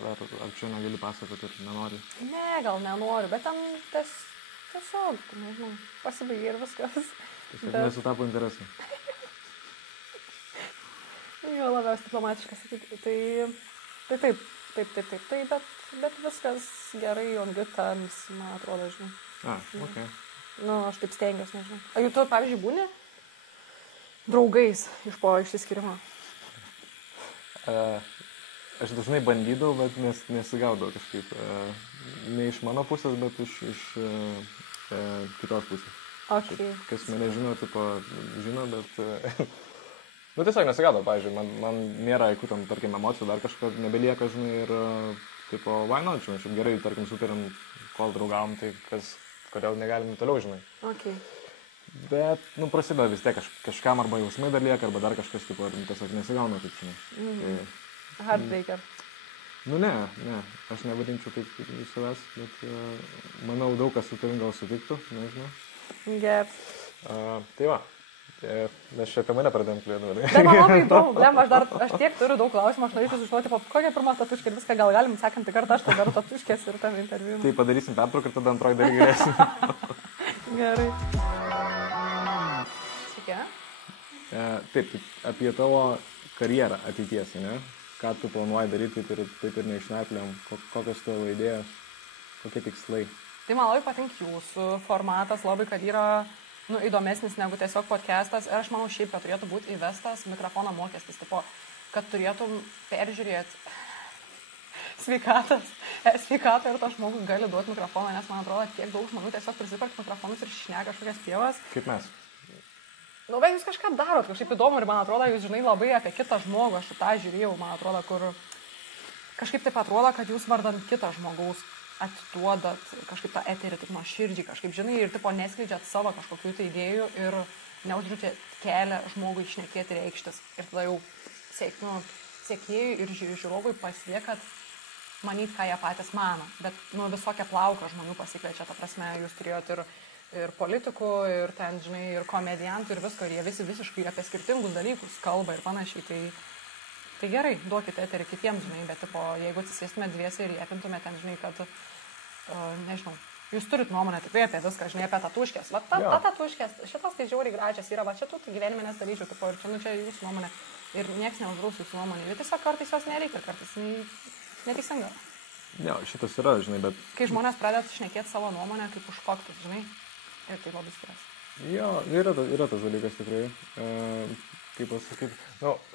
čia negali pasakoti ir nenori? Ne, gal nenoriu, bet ten tiesiog, nežinau, pasibaigė ir viskas. Tiesiog nesutapo interesai. Jo, labiausiai diplomatiškas sakyti. Tai taip, bet viskas gerai, on good terms, man atrodo, žinai. Okay. Aš taip stengiuosi, nežinau. Ar tu, pavyzdžiui, būni draugais iš po išsiskirimo? Aš dažnai bandydavau, bet nesigaudavau kažkaip. Ne iš mano pusės, bet iš kitos pusės. Okay. Kas mane žino, žino, bet... tiesiog nesigaudavau, pavyzdžiui, man nėra jokių tam, tarkim, emocijų, dar kažko nebelieka, žinai, ir why not, žinai, šiaip gerai, tarkim, sutarėm, kol draugavom, tai kodėl negalim toliau, žinai. Okay. Bet, prasideda vis tiek kažkam arba jausmai dar lieka, arba dar kažkas, tiesiog nesigauna, taip, žinai. Heartbreaker. Ne, aš nevadinčiau taip iš savęs, bet manau, daug kas su tavim gal sutiktų, nežinau. Gerai. Tai va, mes čia apie mane pradėjom kalbėti. Tai man labai įdomu, aš tiek turiu daug klausimų, aš norėčiau sužinoti, kokia pirma tatuškė ir viską, gal galim sekantį kartą, aš tai daru tatuškės ir tam interviu. Tai padarysim pertrauką ir tada antroji dalį galėsim. Gerai. Sveiki. Taip, apie tavo karjerą ateities, ne? Ką tu planuoji daryti, taip ir neišnarpliam, kokios tavo idėjos, kokie tikslai. Tai man labai patinka jūsų formatas, labai kad yra įdomesnis negu tiesiog podcastas. Ir aš manau šiaip, kad turėtų būti įvestas mikrofono mokestis, kad turėtum peržiūrėti sveikatą ir to žmogus gali duoti mikrofoną, nes man atrodo, tiek daug žmonių tiesiog prisiperka mikrofonus ir šneka kažkokias pievas. Kaip mes? Bet jūs kažką darot, kažkaip įdomu ir man atrodo, jūs žinai labai apie kitą žmogų, aš tą žiūrėjau, man atrodo, kur kažkaip taip atrodo, kad jūs vardant kitą žmogaus atiduodat kažkaip tą eterį taip nuoširdžiai, kažkaip žinai, ir tipo neskleidžiat savo kažkokių tai idėjų ir neuždžiūčiat kelią žmogui šnekėti reikštis. Ir tada jau sekėjui ir žiūrovui pasiekat manyti, ką jie patys mano. Bet visokią plauką žmonių pasikviečia, ta prasme, jūs turėjot ir politikų, ir ten, žinai, ir komediantų, ir visko, ir jie visi visiškai apie skirtingus dalykus kalba ir panašiai. Tai gerai, duokite eterį kitiems, žinai, bet jeigu atsisėstume dviese ir jėpintume ten, žinai, kad, nežinau, jūs turit nuomonę tikrai apie viską, žinai, apie tatuškės. Va, tatuškės, šitas tai žiauriai gražias yra, va, šitų tai gyvenime nesalyčiau, ir čia jūsų nuomonė. Ir nieks neuždraus jūsų nuomonė. Bet tiesiog kartais jos nereikia, kartais neteisinga. Jo, šitas yra, žinai, bet... Kai žmonės pradeda šnekėti savo nuomonę kaip užkoktus, žinai, ir tai labai skiriasi. Jo, yra tas dalykas tikrai. Kaip pasakyti,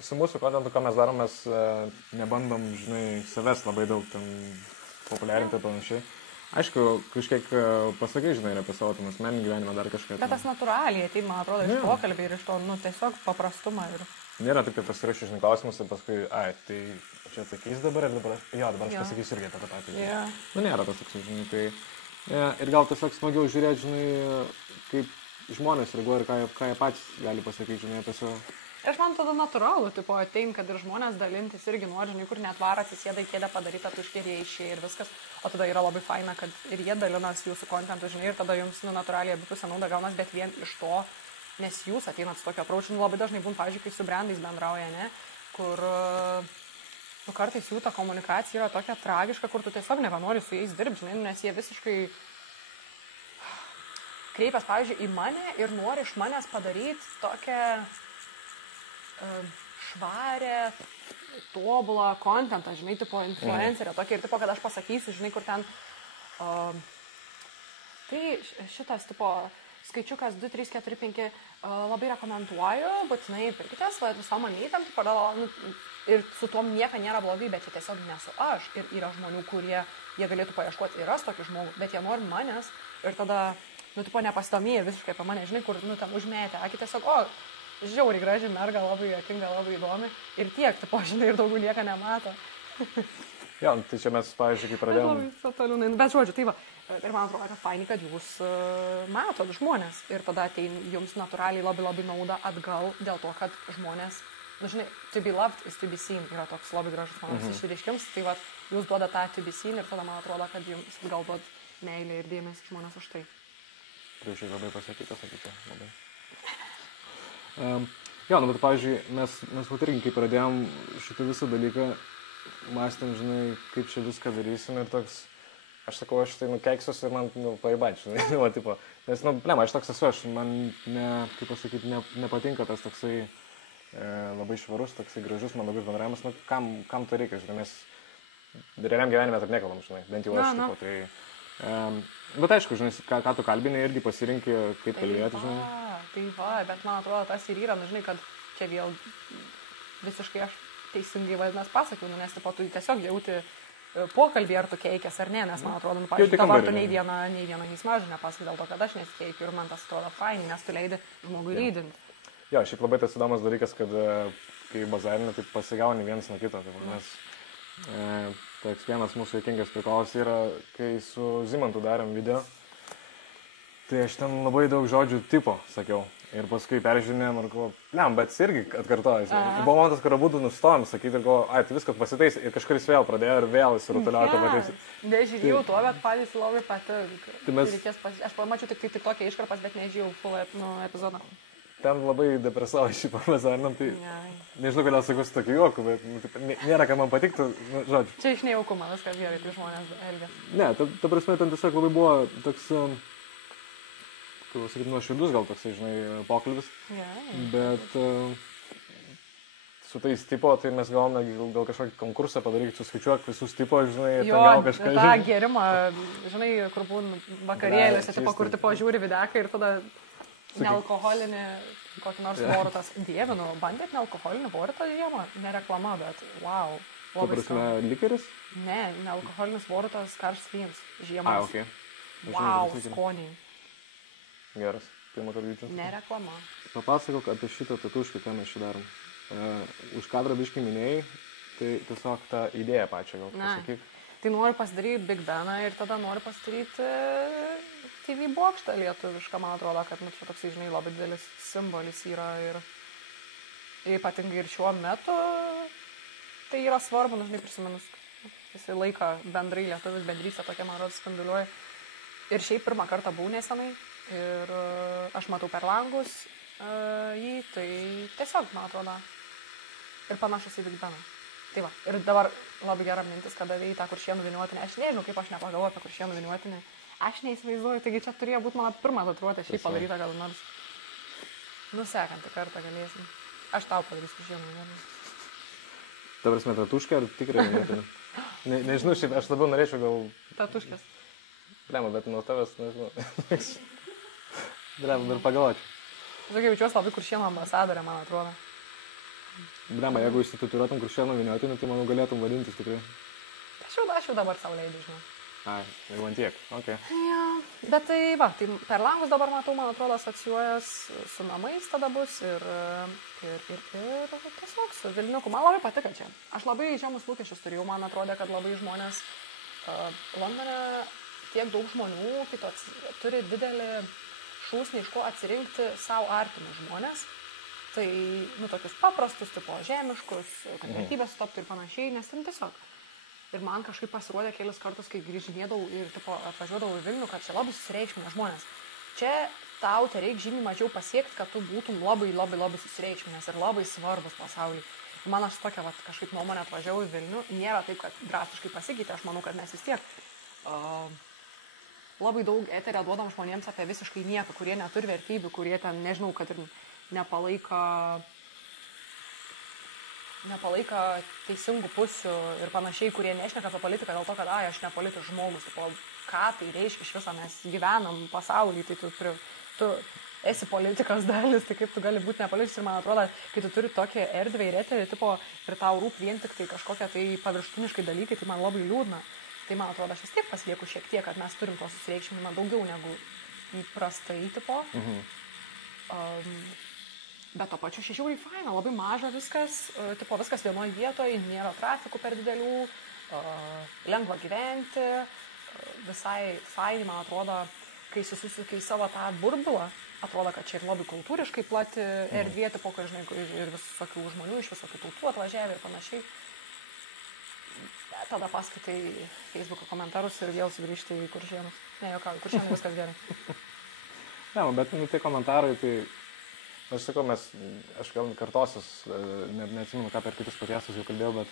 su mūsų kontentu, ką mes darom, mes nebandom, žinai, savęs labai daug ten populiarinti ir panašiai. Aišku, kažkiek pasakai, žinai, apie savo tam asmeninį gyvenimą dar kažką. Bet tas natūraliai, tai man atrodo, iš pokalbį ir iš to, tiesiog paprastumą. Nėra tik tai pasirašyti, žinai, klausimus ir paskui, tai čia atsakys dabar ir dabar aš pasakysiu irgi apie tą patį. Nėra tas toks, žinai, tai ir gal tiesiog smagiau žiūrėti, žinai, kaip žmonės reaguoja ir ką jie patys gali pasakyti, žinai, apie savo. Ir aš man tada natūralu, atein, kad ir žmonės dalintis irgi nori, žinai, kur net varą atsisėda į kėdę padarytą tuškį ir jie išėja ir viskas. O tada yra labai faina, kad ir jie dalinas jūsų kontentu, žinai, ir tada jums natūraliai abipusė nauda gaunas, bet vien iš to, nes jūs ateinat su tokio approach. Labai dažnai būna, pavyzdžiui, kai su brandais bendrauja, ne, kur kartais jų ta komunikacija yra tokia tragiška, kur tu tiesiog nebenori su jais dirbti, žinai, nes jie visiškai kreipias, pavyzdžiui, į mane ir nori iš manęs padaryti tokią švarę, tobulą kontentą, žinai, tipo influencerę, tokia ir tipo, kad aš pasakysiu, žinai, kur ten tai šitas, tipo, skaičiukas 2, 3, 4, 5 labai rekomenduoju, būtinai pirkitės, visom mamytėm, tipo, ir su tuom nieko nėra blogai, bet čia tiesiog nesu aš ir yra žmonių, kurie jie galėtų paieškoti ir ras tokį žmogų, bet jie nori manęs ir tada, tipo, nepasidomėję visiškai apie mane, žinai, kur, ten užmėtė, akį tiesiog, žiauriai graži merga, labai juokinga, labai įdomi ir tiek, tipo, žinai, ir daugiau nieko nemato. Jo, tai čia mes, pavyzdžiui, kai pradėjome. Bet žodžiu, tai va, ir man atrodo, kad fainai, kad jūs matot žmonės ir tada ateina jums natūraliai labai nauda atgal dėl to, kad žmonės, žinai, to be loved is to be seen yra toks labai gražus manas išreiškimas, tai va, jūs duoda tą to be seen ir tada man atrodo, kad jums gal duod meilė ir dėmesį žmonės už tai. Priešai labai pasakyta, sakyčiau, labai. Jo, bet pavyzdžiui, mes irgi, kai pradėjom šitą visą dalyką, mąstėm, žinai, kaip čia viską darysim ir toks, aš sakau, aš tai nukeiksiuosi ir man, paibat, žinai, va, tipo, nes, aš toks esu, man, kaip pasakyti, nepatinka tas toksai labai švarus, toksai gražus, mandagus bendravimas, kam to reikia, žinai, mes realiam gyvenime taip nekalbam, žinai, bent jau aš, tipo, tai, bet aišku, žinai, ką tu kalbini, irgi pasirinkti, kaip kalbėti, žinai. Tai va, bet man atrodo, tas ir yra, žinai, kad čia vėl visiškai aš teisingai vadinasi pasakiau, nes tipo, tu tiesiog jauti pokalbį, ar tu keikės ar ne, nes man atrodo, pavyzdžiui, dabar tu nei vieną įsmažų nepasakai dėl to, kad aš nesikeikiu ir man tas atrodo fainai, nes tu leidi žmogui lydinti. Jo, šiaip labai tas įdomus dalykas, kad kai bazarinė, tai pasigauni vienas nuo kito, nes toks vienas mūsų juokingas prikolas yra, kai su Zimantu darėm video, tai aš ten labai daug žodžių tipo sakiau. Ir paskui peržiūrėjom ir galvoju, bet jis irgi atkartojasi. Buvo momentas, kur abudu nustojom sakyti ir galvoju, tai viskas pasitaisė ir kažkuris vėl pradėjo ir vėl įsirutuliojo tą patys. Nežiūrėjau to, bet patys labai patinka. Aš pamačiau tik tokią iškarpas, bet nežiūrėjau full epizodą. Ten labai depresavo šį pavasarinam, tai nežinau, kodėl sakau su tokiu juoku, bet nėra, kad man patiktų, žodžiu. Čia iš nejaukumo viskas gerai, tai žmonės elgia. Ne, ta prasme, ten tiesiog labai buvo toks... sakyti, nuoširdus gal toksai, žinai, pokalbis, bet su tais tipo, tai mes galvome gal kažkokį konkursą padaryti, suskaičiuok visus tipo, žinai, ir ten gal kažką. Jo, tą gerimą, žinai, kur būna vakarėlėse, tipo, kur tipo žiūri videką ir tada nealkoholinį, kokį nors vorutas. Dievinu, bandėt nealkoholinį vorutą žiemą? Ne reklama, bet wow. Tu prasme, likeris? Ne, nealkoholinis vorutas karštas vynas žiemą. Okay. Wow, skoniai. Geras, pirmą kartą girdžiu. Ne reklama. Papasakok apie šitą tatušką, ką mes čia darom. Už kadrą biškį minėjai, tai tiesiog tą idėją pačią gal pasakyk. Tai noriu pasidaryti Big Beną ir tada noriu pasidaryti TV bokštą lietuvišką, man atrodo, kad čia toksai, žinai, labai didelis simbolis yra ir ypatingai ir šiuo metu tai yra svarbu, žinai, prisiminus visą laiką bendrai lietuvis bendrystė tokia, man atrodo, spinduliuoja. Ir šiaip pirmą kartą buvau nesenai. Ir aš matau per langus jį, tai tiesiog, man atrodo, ir panašus į Big Beną. Tai va, ir dabar labai gera mintis, kad davėjai tą Kuršėnų viniuotinę. Aš nežinau, kaip aš nepagalvoju apie Kuršėnų viniuotinę. Aš neįsivaizduoju, taigi čia turėjo būti mano pirmą tatuiruotė, šiaip padaryta gal nors. Sekantį kartą galėsim. Aš tau padarysiu Kuršėnų viniuotinę. Ta prasme, tatuškė ar tikrai viniuotinė? Nežinau, šiaip aš labiau norėčiau gal... Tatuškės. Blema, bet nuo tavęs, nežinau. Blema, dar pagalvočiau. Tokia jaučiuosi labai Kuršėnų ambasadorė, man atrodo. Blema, jeigu išsitatuiruotum Kuršėnų viniuotinę, tai manau galėtum vadintis tikrai. Aš jau dabar savo leidžiu, žinau. Jau ant tiek, okei. Ja, bet tai va, tai per langus dabar matau, man atrodo, asocijuojas su namais tada bus ir tiesiog su Vilniuku. Man labai patiko čia. Aš labai žemus lūkesčius turėjau, man atrodė, kad labai žmonės Londone tiek daug žmonių, turi didelį šūsnį, iš ko atsirinkti savo artimus žmonės. Tai, tokius paprastus, tipo žemiškus, kad vertybės sutaptų ir panašiai, nes ten tiesiog. Ir man kažkaip pasirodė kelis kartus, kai grįžinėdavau ir atvažiuodavau į Vilnių, kad čia labai susireikšminę žmonės. Čia tau tai reikia žymiai mažiau pasiekti, kad tu būtum labai susireikšminęs ir labai svarbus pasauliui. Man aš tokia kažkaip nuomonę atvažiavau į Vilnių, nėra taip, kad drastiškai pasikeitė, aš manau, kad mes vis tiek labai daug eterio duodam žmonėms apie visiškai nieką, kurie neturi vertybių, kurie ten, nežinau, kad ir nepalaika teisingų pusių ir panašiai, kurie nešneka apie politiką dėl to, kad aš nepolitiškas žmogus. Ką tai reiškia iš viso, mes gyvenam pasaulyje, tai tu esi politikos dalis, tai kaip tu gali būti nepolitiškas. Ir man atrodo, kai tu turi tokią erdvę ir eterį, ir tau rūp vien tik tai kažkokie tai paviršutiniškai dalykai, tai man labai liūdna. Tai man atrodo, aš vis tiek pasilieku šiek tiek, kad mes turim to susireikšminimą daugiau negu įprastai tipo. Bet to pačiu žiauriai faina, labai maža viskas, tipo viskas vienoje vietoje, nėra trafikų per didelių, lengva gyventi, visai fainai, man atrodo, kai susisukai savo tą burbulą, atrodo, kad čia ir labai kultūriškai plati erdvė, tipo, kad, žinai, ir visokių žmonių iš visokių tautų atvažiavę ir panašiai. Bet tada paskaitai Facebook'o komentarus ir vėl sugrįžti į Kuršėnus. Ne, jokau, Kuršėnų viskas gerai. Ne, bet tai komentarai, tai aš sakau, aš gal kartosius, neatsimenu, ką per kitus podcastus jau kalbėjau, bet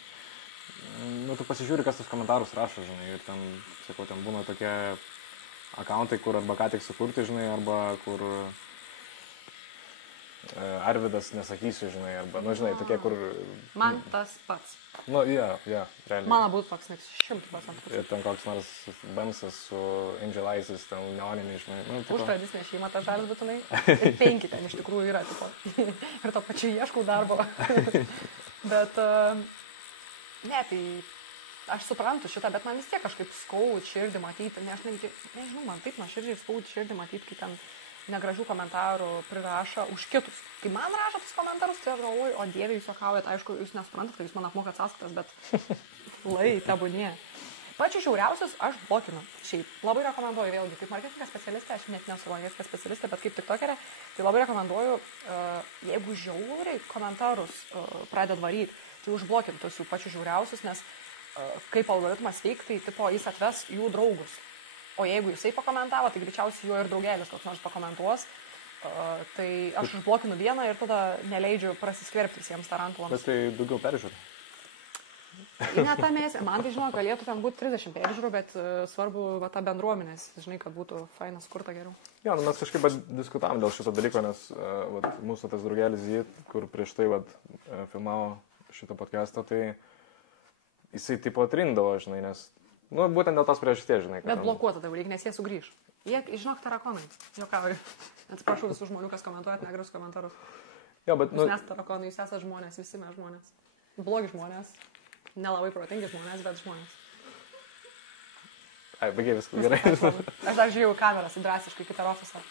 tu pasižiūri, kas tos komentarus rašo, žinai, ir ten, sakau, ten būna tokie akauntai, kur arba ką tik sukurti, žinai, arba kur Arvidas nesakysiu, žinai, arba, žinai, tokie, kur... Man tas pats. Realiai. Man būtų toks 100%. Ir ten koks nors Bamsas su Angel Eyes, ten neoniniai, žinai. Užkradis nešeima, tas žalis būtinai. Ir 5 ten iš tikrųjų yra, tipo. Ir to pačiu ieškau darbo. Bet, ne, tai aš suprantu šitą, bet man vis tiek kažkaip skaud širdį matyti. Ne, aš nežinau, man taip nuoširdžiai skaud širdį matyti, kai ten negražių komentarų prirašo už kitus. Kai man rašo tos komentarus, tai aš galvoju, o dieve, jūs juokaujat, aišku, jūs nesuprantat, kad jūs man apmokat sąskaitas, bet tebūnie. Pačius žiauriausius aš blokinu. Šiaip labai rekomenduoju vėlgi, kaip marketingo specialistė, aš net nesu marketingo specialistė, bet kaip tiktokerė, tai labai rekomenduoju, jeigu žiauriai komentarus pradeda varyti, tai užblokinti tos jų pačius žiauriausius, nes kaip algoritmas veikia, tai tipo jis atves jų draugus. O jeigu jisai pakomentavo, tai greičiausiai jo ir draugelis koks nors pakomentuos, tai aš užblokinu vieną ir tada neleidžiu prasiskverbti visiems tarantulams. Bet tai daugiau peržiūrų. Ne ta mėsė. Man tai, žinau, galėtų ten būti 30 peržiūrų, bet svarbu ta bendruomenės, žinai, kad būtų fainas kurta geriau. Jo, mes kažkaip diskutavom dėl šito dalyko, nes mūsų tas draugelis jį, kur prieš tai filmavo šitą podcastą, tai jisai tipo trindavo, žinai, nes, būtent dėl tos priežasties, žinai. Bet blokuota tai reikia, nes jie sugrįž. Jie, žinok, tarakonai. Jokauju. Atsiprašau visų žmonių, kas komentuojat negerus komentarus. Jo, bet, jūs nes tarakonai, jūs esate žmonės, visi mes žmonės. Blogi žmonės, nelabai protingi žmonės, bet žmonės. Ai, bagiai viską gerai. Aš dar žiūrėjau kamerą sudrasiškai kitą ofisą.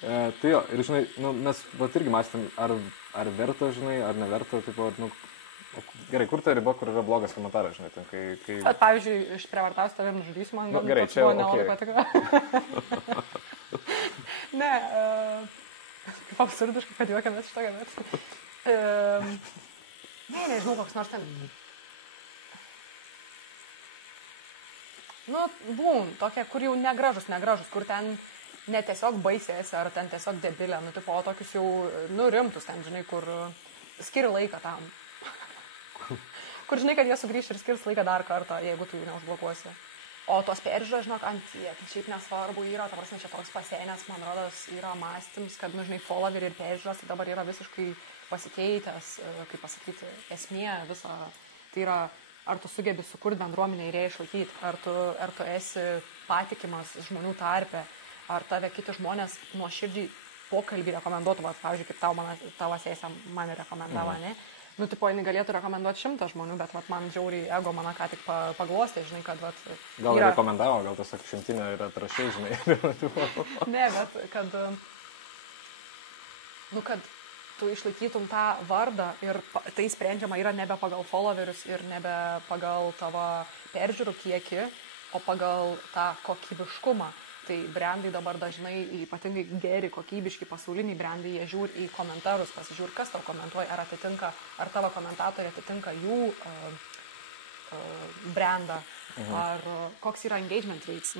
Tai jo, ir žinai, mes irgi mąstėm, ar verta, žinai, ar neverta, tipo, gerai, kur ta riba, kur yra blogas komentaras, žinai, ten, kai... Bet, pavyzdžiui, iš prievartausiu tave ir nužudysiu, man gerai, čia nelabai patiko. Ne, kaip absurdiškai, kad juokiamės šitą gamet. Nežinau, koks nors ten... tokie, kur jau negražus, kur ten ne tiesiog baisėsi, ar ten tiesiog debilė, tipo, tokius jau, rimtus ten, žinai, kur skiri laiką tam. Kur žinai, kad jie sugrįš ir skirs laiką dar kartą, jeigu tu jų neužblokuosi. O tos peržiūros, žinok, tai šiaip nesvarbu yra, ta prasme, čia toks pasėnės, man rodos, yra mąstyms, kad, žinai, followeriai ir peržiūros, tai dabar yra visiškai pasikeitęs, kaip pasakyti, esmė viso. Tai yra, ar tu sugebi sukurti bendruomenę ir ją išlaikyti, ar tu esi patikimas žmonių tarpe, ar tave kiti žmonės nuoširdžiai pokalbį rekomenduotų, pavyzdžiui, kaip tavo sesė mane rekomendavo, ne? Tipo, jinai galėtų rekomenduoti 100 žmonių, bet man žiauriai ego mane ką tik paglostė, žinai, kad gal yra... rekomendavo, gal tas šimtinė yra atrašiai, žinai. Ne, bet kad kad tu išlaikytum tą vardą ir tai sprendžiama yra nebe pagal followerius ir nebe pagal tavo peržiūrų kiekį, o pagal tą kokybiškumą. Tai brandai dabar dažnai, ypatingai geri, kokybiški pasauliniai brandai, jie žiūri į komentarus, pasižiūri, kas tau komentuoja, ar tavo komentatoriai atitinka jų brandą, ar koks yra engagement rates,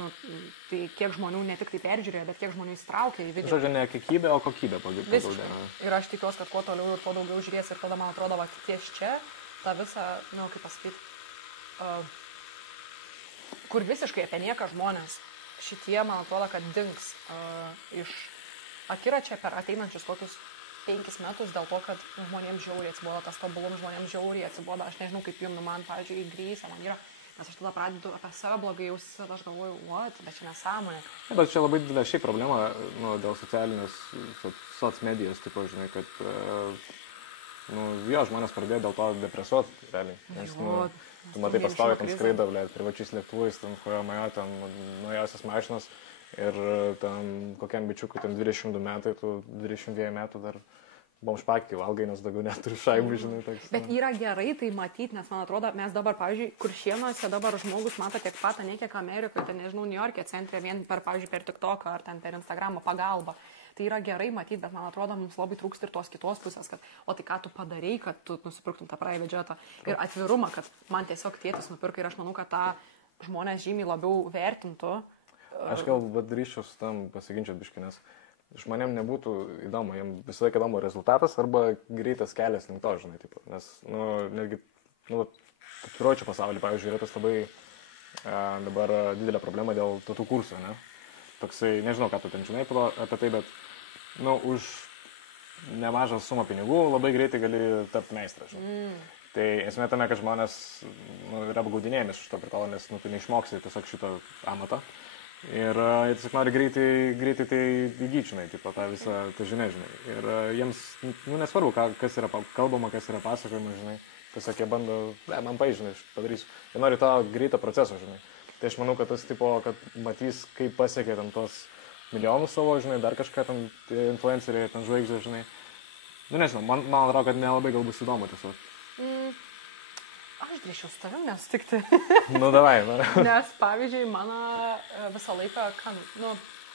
tai kiek žmonių ne tik tai peržiūrėjo, bet kiek žmonių įsitraukia į video. Žodžiu, ne kiekybė, o kokybė visiškai. Ir aš tikiuosi, kad kuo toliau ir tuo daugiau žiūrės ir tada, man atrodo, ties čia, ta visa, kaip pasakyti, kur visiškai apie nieką žmonės. Šitie, man atrodo, kad dings iš akiračio per ateinančius kokius 5 metus dėl to, kad žmonėms žiauriai atsibodo, tas tobulum žmonėms žiauriai atsibodo. Aš nežinau, kaip jums, man, pavyzdžiui, įgrįsia, man yra, nes aš tada pradedu apie save blogai jausis, aš galvoju, bet čia nesąmonė. Bet čia labai didelė šiaip problema dėl socialinės socmedijos, tipo, žinai, kad žmonės pradėjo dėl to depresuoti, realiai. Nes, tu matai pastovi, ten skraido, privačiais lėktuvais, ten kurio ten naujausias mašinas ir ten kokiam bičiukui ten 22 metai, tu 22 metų dar bomžpakį valgai, nes daugiau neturi šaibų, žinai. Toks, bet yra gerai tai matyti, nes man atrodo, mes dabar, pavyzdžiui, Kuršėnuose dabar žmogus mato tiek pat, ne kiek Amerikoje, ten, nežinau, New York'e centre, vien per, pavyzdžiui, per TikToką ar ten per Instagramą pagalbą. Tai yra gerai matyti, bet man atrodo, mums labai trūksta ir tos kitos pusės, kad, o tai ką tu padarei, kad tu nusipirktum tą private jetą. Ir atvirumą, kad man tiesiog tėtis nupirka ir aš manau, kad tą žmonės žymiai labiau vertintų. Aš gal drįščiau su tam pasiginčiant biškinės. Žmonėm nebūtų įdomu, jiems visą laiką įdomu rezultatas arba greitas kelias link to, žinai, taip. Nes, netgi, tatuiruočių pasaulyje, pavyzdžiui, yra tas labai dabar didelė problema dėl tatų kursų, ne? Toksai, nežinau, ką tu ten žinai apie tai, bet, už nemažą sumą pinigų labai greitai gali tapti meistrą, žinai. Tai esmė tame, kad žmonės yra apgaudinėjami iš to prikolo, nes tu neišmoksi tiesiog šito amato. Ir jie tiesiog nori greitai tai įgyčinai, tipo, tą visą, tą žinai. Ir jiems, nesvarbu, kas yra kalbama, kas yra pasakojama, žinai. Tiesiog jie bando, man paaiškinai, aš padarysiu. Jie nori to greito proceso, žinai. Tai aš manau, kad tas tipo, kad matys, kaip pasiekė ten tos milijonus savo, žinai, dar kažką ten influenceriai, ten žvaigždė, žinai. Nežinau, man atrodo, kad nelabai gal bus įdomu tiesiog. Aš drįščiau su tavim nesutikti. Davai. Nes, pavyzdžiui, mano visą laiką,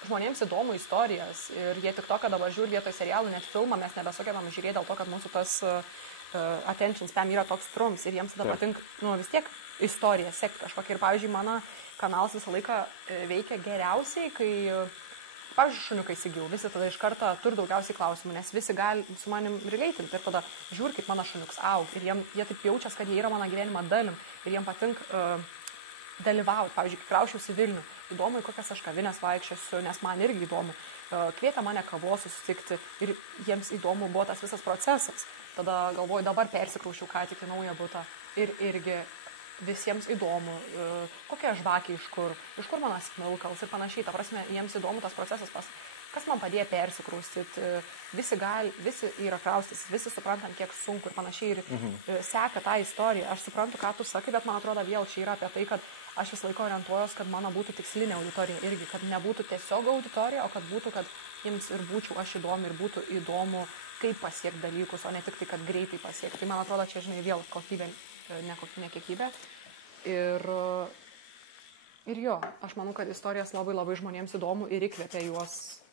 žmonėms įdomu istorijas ir jie tik to, kad dabar žiūri vietoj serialų, net filmą mes nebesugebam žiūrėti dėl to, kad mūsų tas attention span yra toks trumps ir jiems tada patinka, vis tiek istoriją sekti kažkokią. Ir, pavyzdžiui, mano kanalas visą laiką veikia geriausiai, kai, pavyzdžiui, šuniukai įsigijau, visi tada iš karto turi daugiausiai klausimų, nes visi gali su manim relatinti ir tada žiūri, kaip mano šuniuks auga. Ir jie taip jaučias, kad jie yra mano gyvenimo dalim ir jiem patinka dalyvauti. Pavyzdžiui, kai kraušiausi Vilnių, įdomu, į kokias aš kavinės vaikščiosiu, nes man irgi įdomu. Kvietė mane kavos susitikti ir jiems įdomu buvo tas visas procesas. Tada galvoju, dabar persikraušiau ką tik į naują butą ir irgi visiems įdomu, kokia žvakė iš kur mano smilkals ir panašiai. Ta prasme, jiems įdomu tas procesas, kas man padėjo persikraustyti. Visi yra kraustis, visi suprantam, kiek sunku ir panašiai ir seka tą istoriją. Aš suprantu, ką tu sakai, bet man atrodo vėl čia yra apie tai, kad aš visą laiką orientuojuos, kad mano būtų tikslinė auditorija irgi, kad nebūtų tiesiog auditorija, o kad būtų, kad jiems ir būčiau aš įdomi ir būtų įdomu, kaip pasiekti dalykus, o ne tik tai, kad greitai pasiekti. Tai man atrodo, čia, žinai, vėl kokybė, ne kiekybė. Ir jo, aš manau, kad istorijas labai žmonėms įdomu ir įkvėpia juos.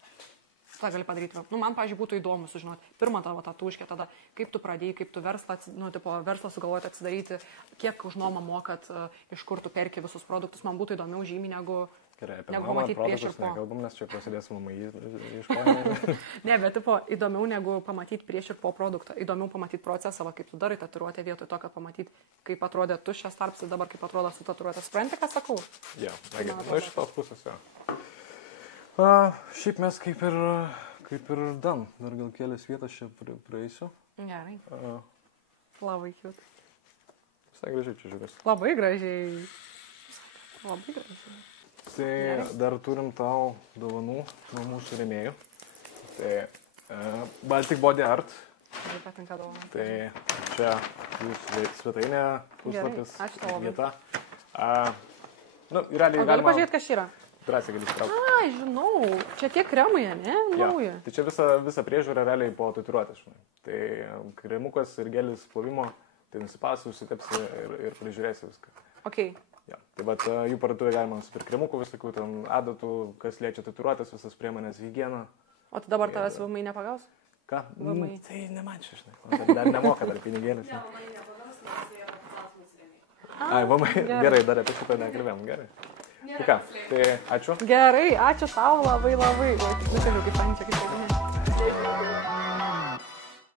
tą gali padaryti. Nu, man, pavyzdžiui, būtų įdomu sužinoti pirmą tavo tatuškę, tada kaip tu pradėjai, kaip tu verslą sugalvoti atsidaryti, kiek už nuomą mokat, iš kur tu perki visus produktus. Man būtų įdomiau žymiai negu... Gerai, apie pamatyti prieš ir po. Nekalbam, nes čia prasidės MMI ieškojimai. Ne, bet įdomiau negu pamatyti prieš ir po produktą. Įdomiau pamatyti procesą, kaip tu darai tatuiruotę vietoj to, kad pamatyti, kaip atrodė tuščias tarpsnis, dabar kaip atrodo su tatuiruotė. Supranti, ką sakau? Jo, iš tos pusės, jo. Šiaip mes kaip ir dan. Dar gal kelias vietas čia praeisiu. Gerai. Labai cute. Visai gražiai čia žiūrės. Labai gražiai. Labai gražiai. Tai dar turim tau dovanų nuo mūsų rėmėjų. Tai Baltic Body Art. Labai patinka dovana. Tai čia jūsų svetainė, puslapis, vieta. Realiai galiu pažiūrėti, kas yra. Drąsiai gali ištraukti. Ai, žinau, čia tie kremai, ne? Nauja. Tai čia visa priežiūra realiai po tatuiruotės. Tai kremukas ir gelis plovimo, tai nusipasi, užsitepsi ir prižiūrėsi viską. Okay. Ja. Tai bet jų parduotuvėje galima nusipirkti kremukų visokių, ten adatų, kas liečia tatuiruotės, visas priemonės, higieną. O tai dabar tavęs VMI nepagaus? Ką? VMI. Tai neman čia, žinai. Dar nemoka, dar pinigėlis. Ne, VMI nepagaus, nes jie yra oficialūs rėmėjai. Ai, VMI. Gerai, dar apie šitą nekalbėjom. Gerai. Tai ką, tai ačiū. Gerai, ačiū tau labai. Oi, tik nusižiūrėjau, kaip man čia kaip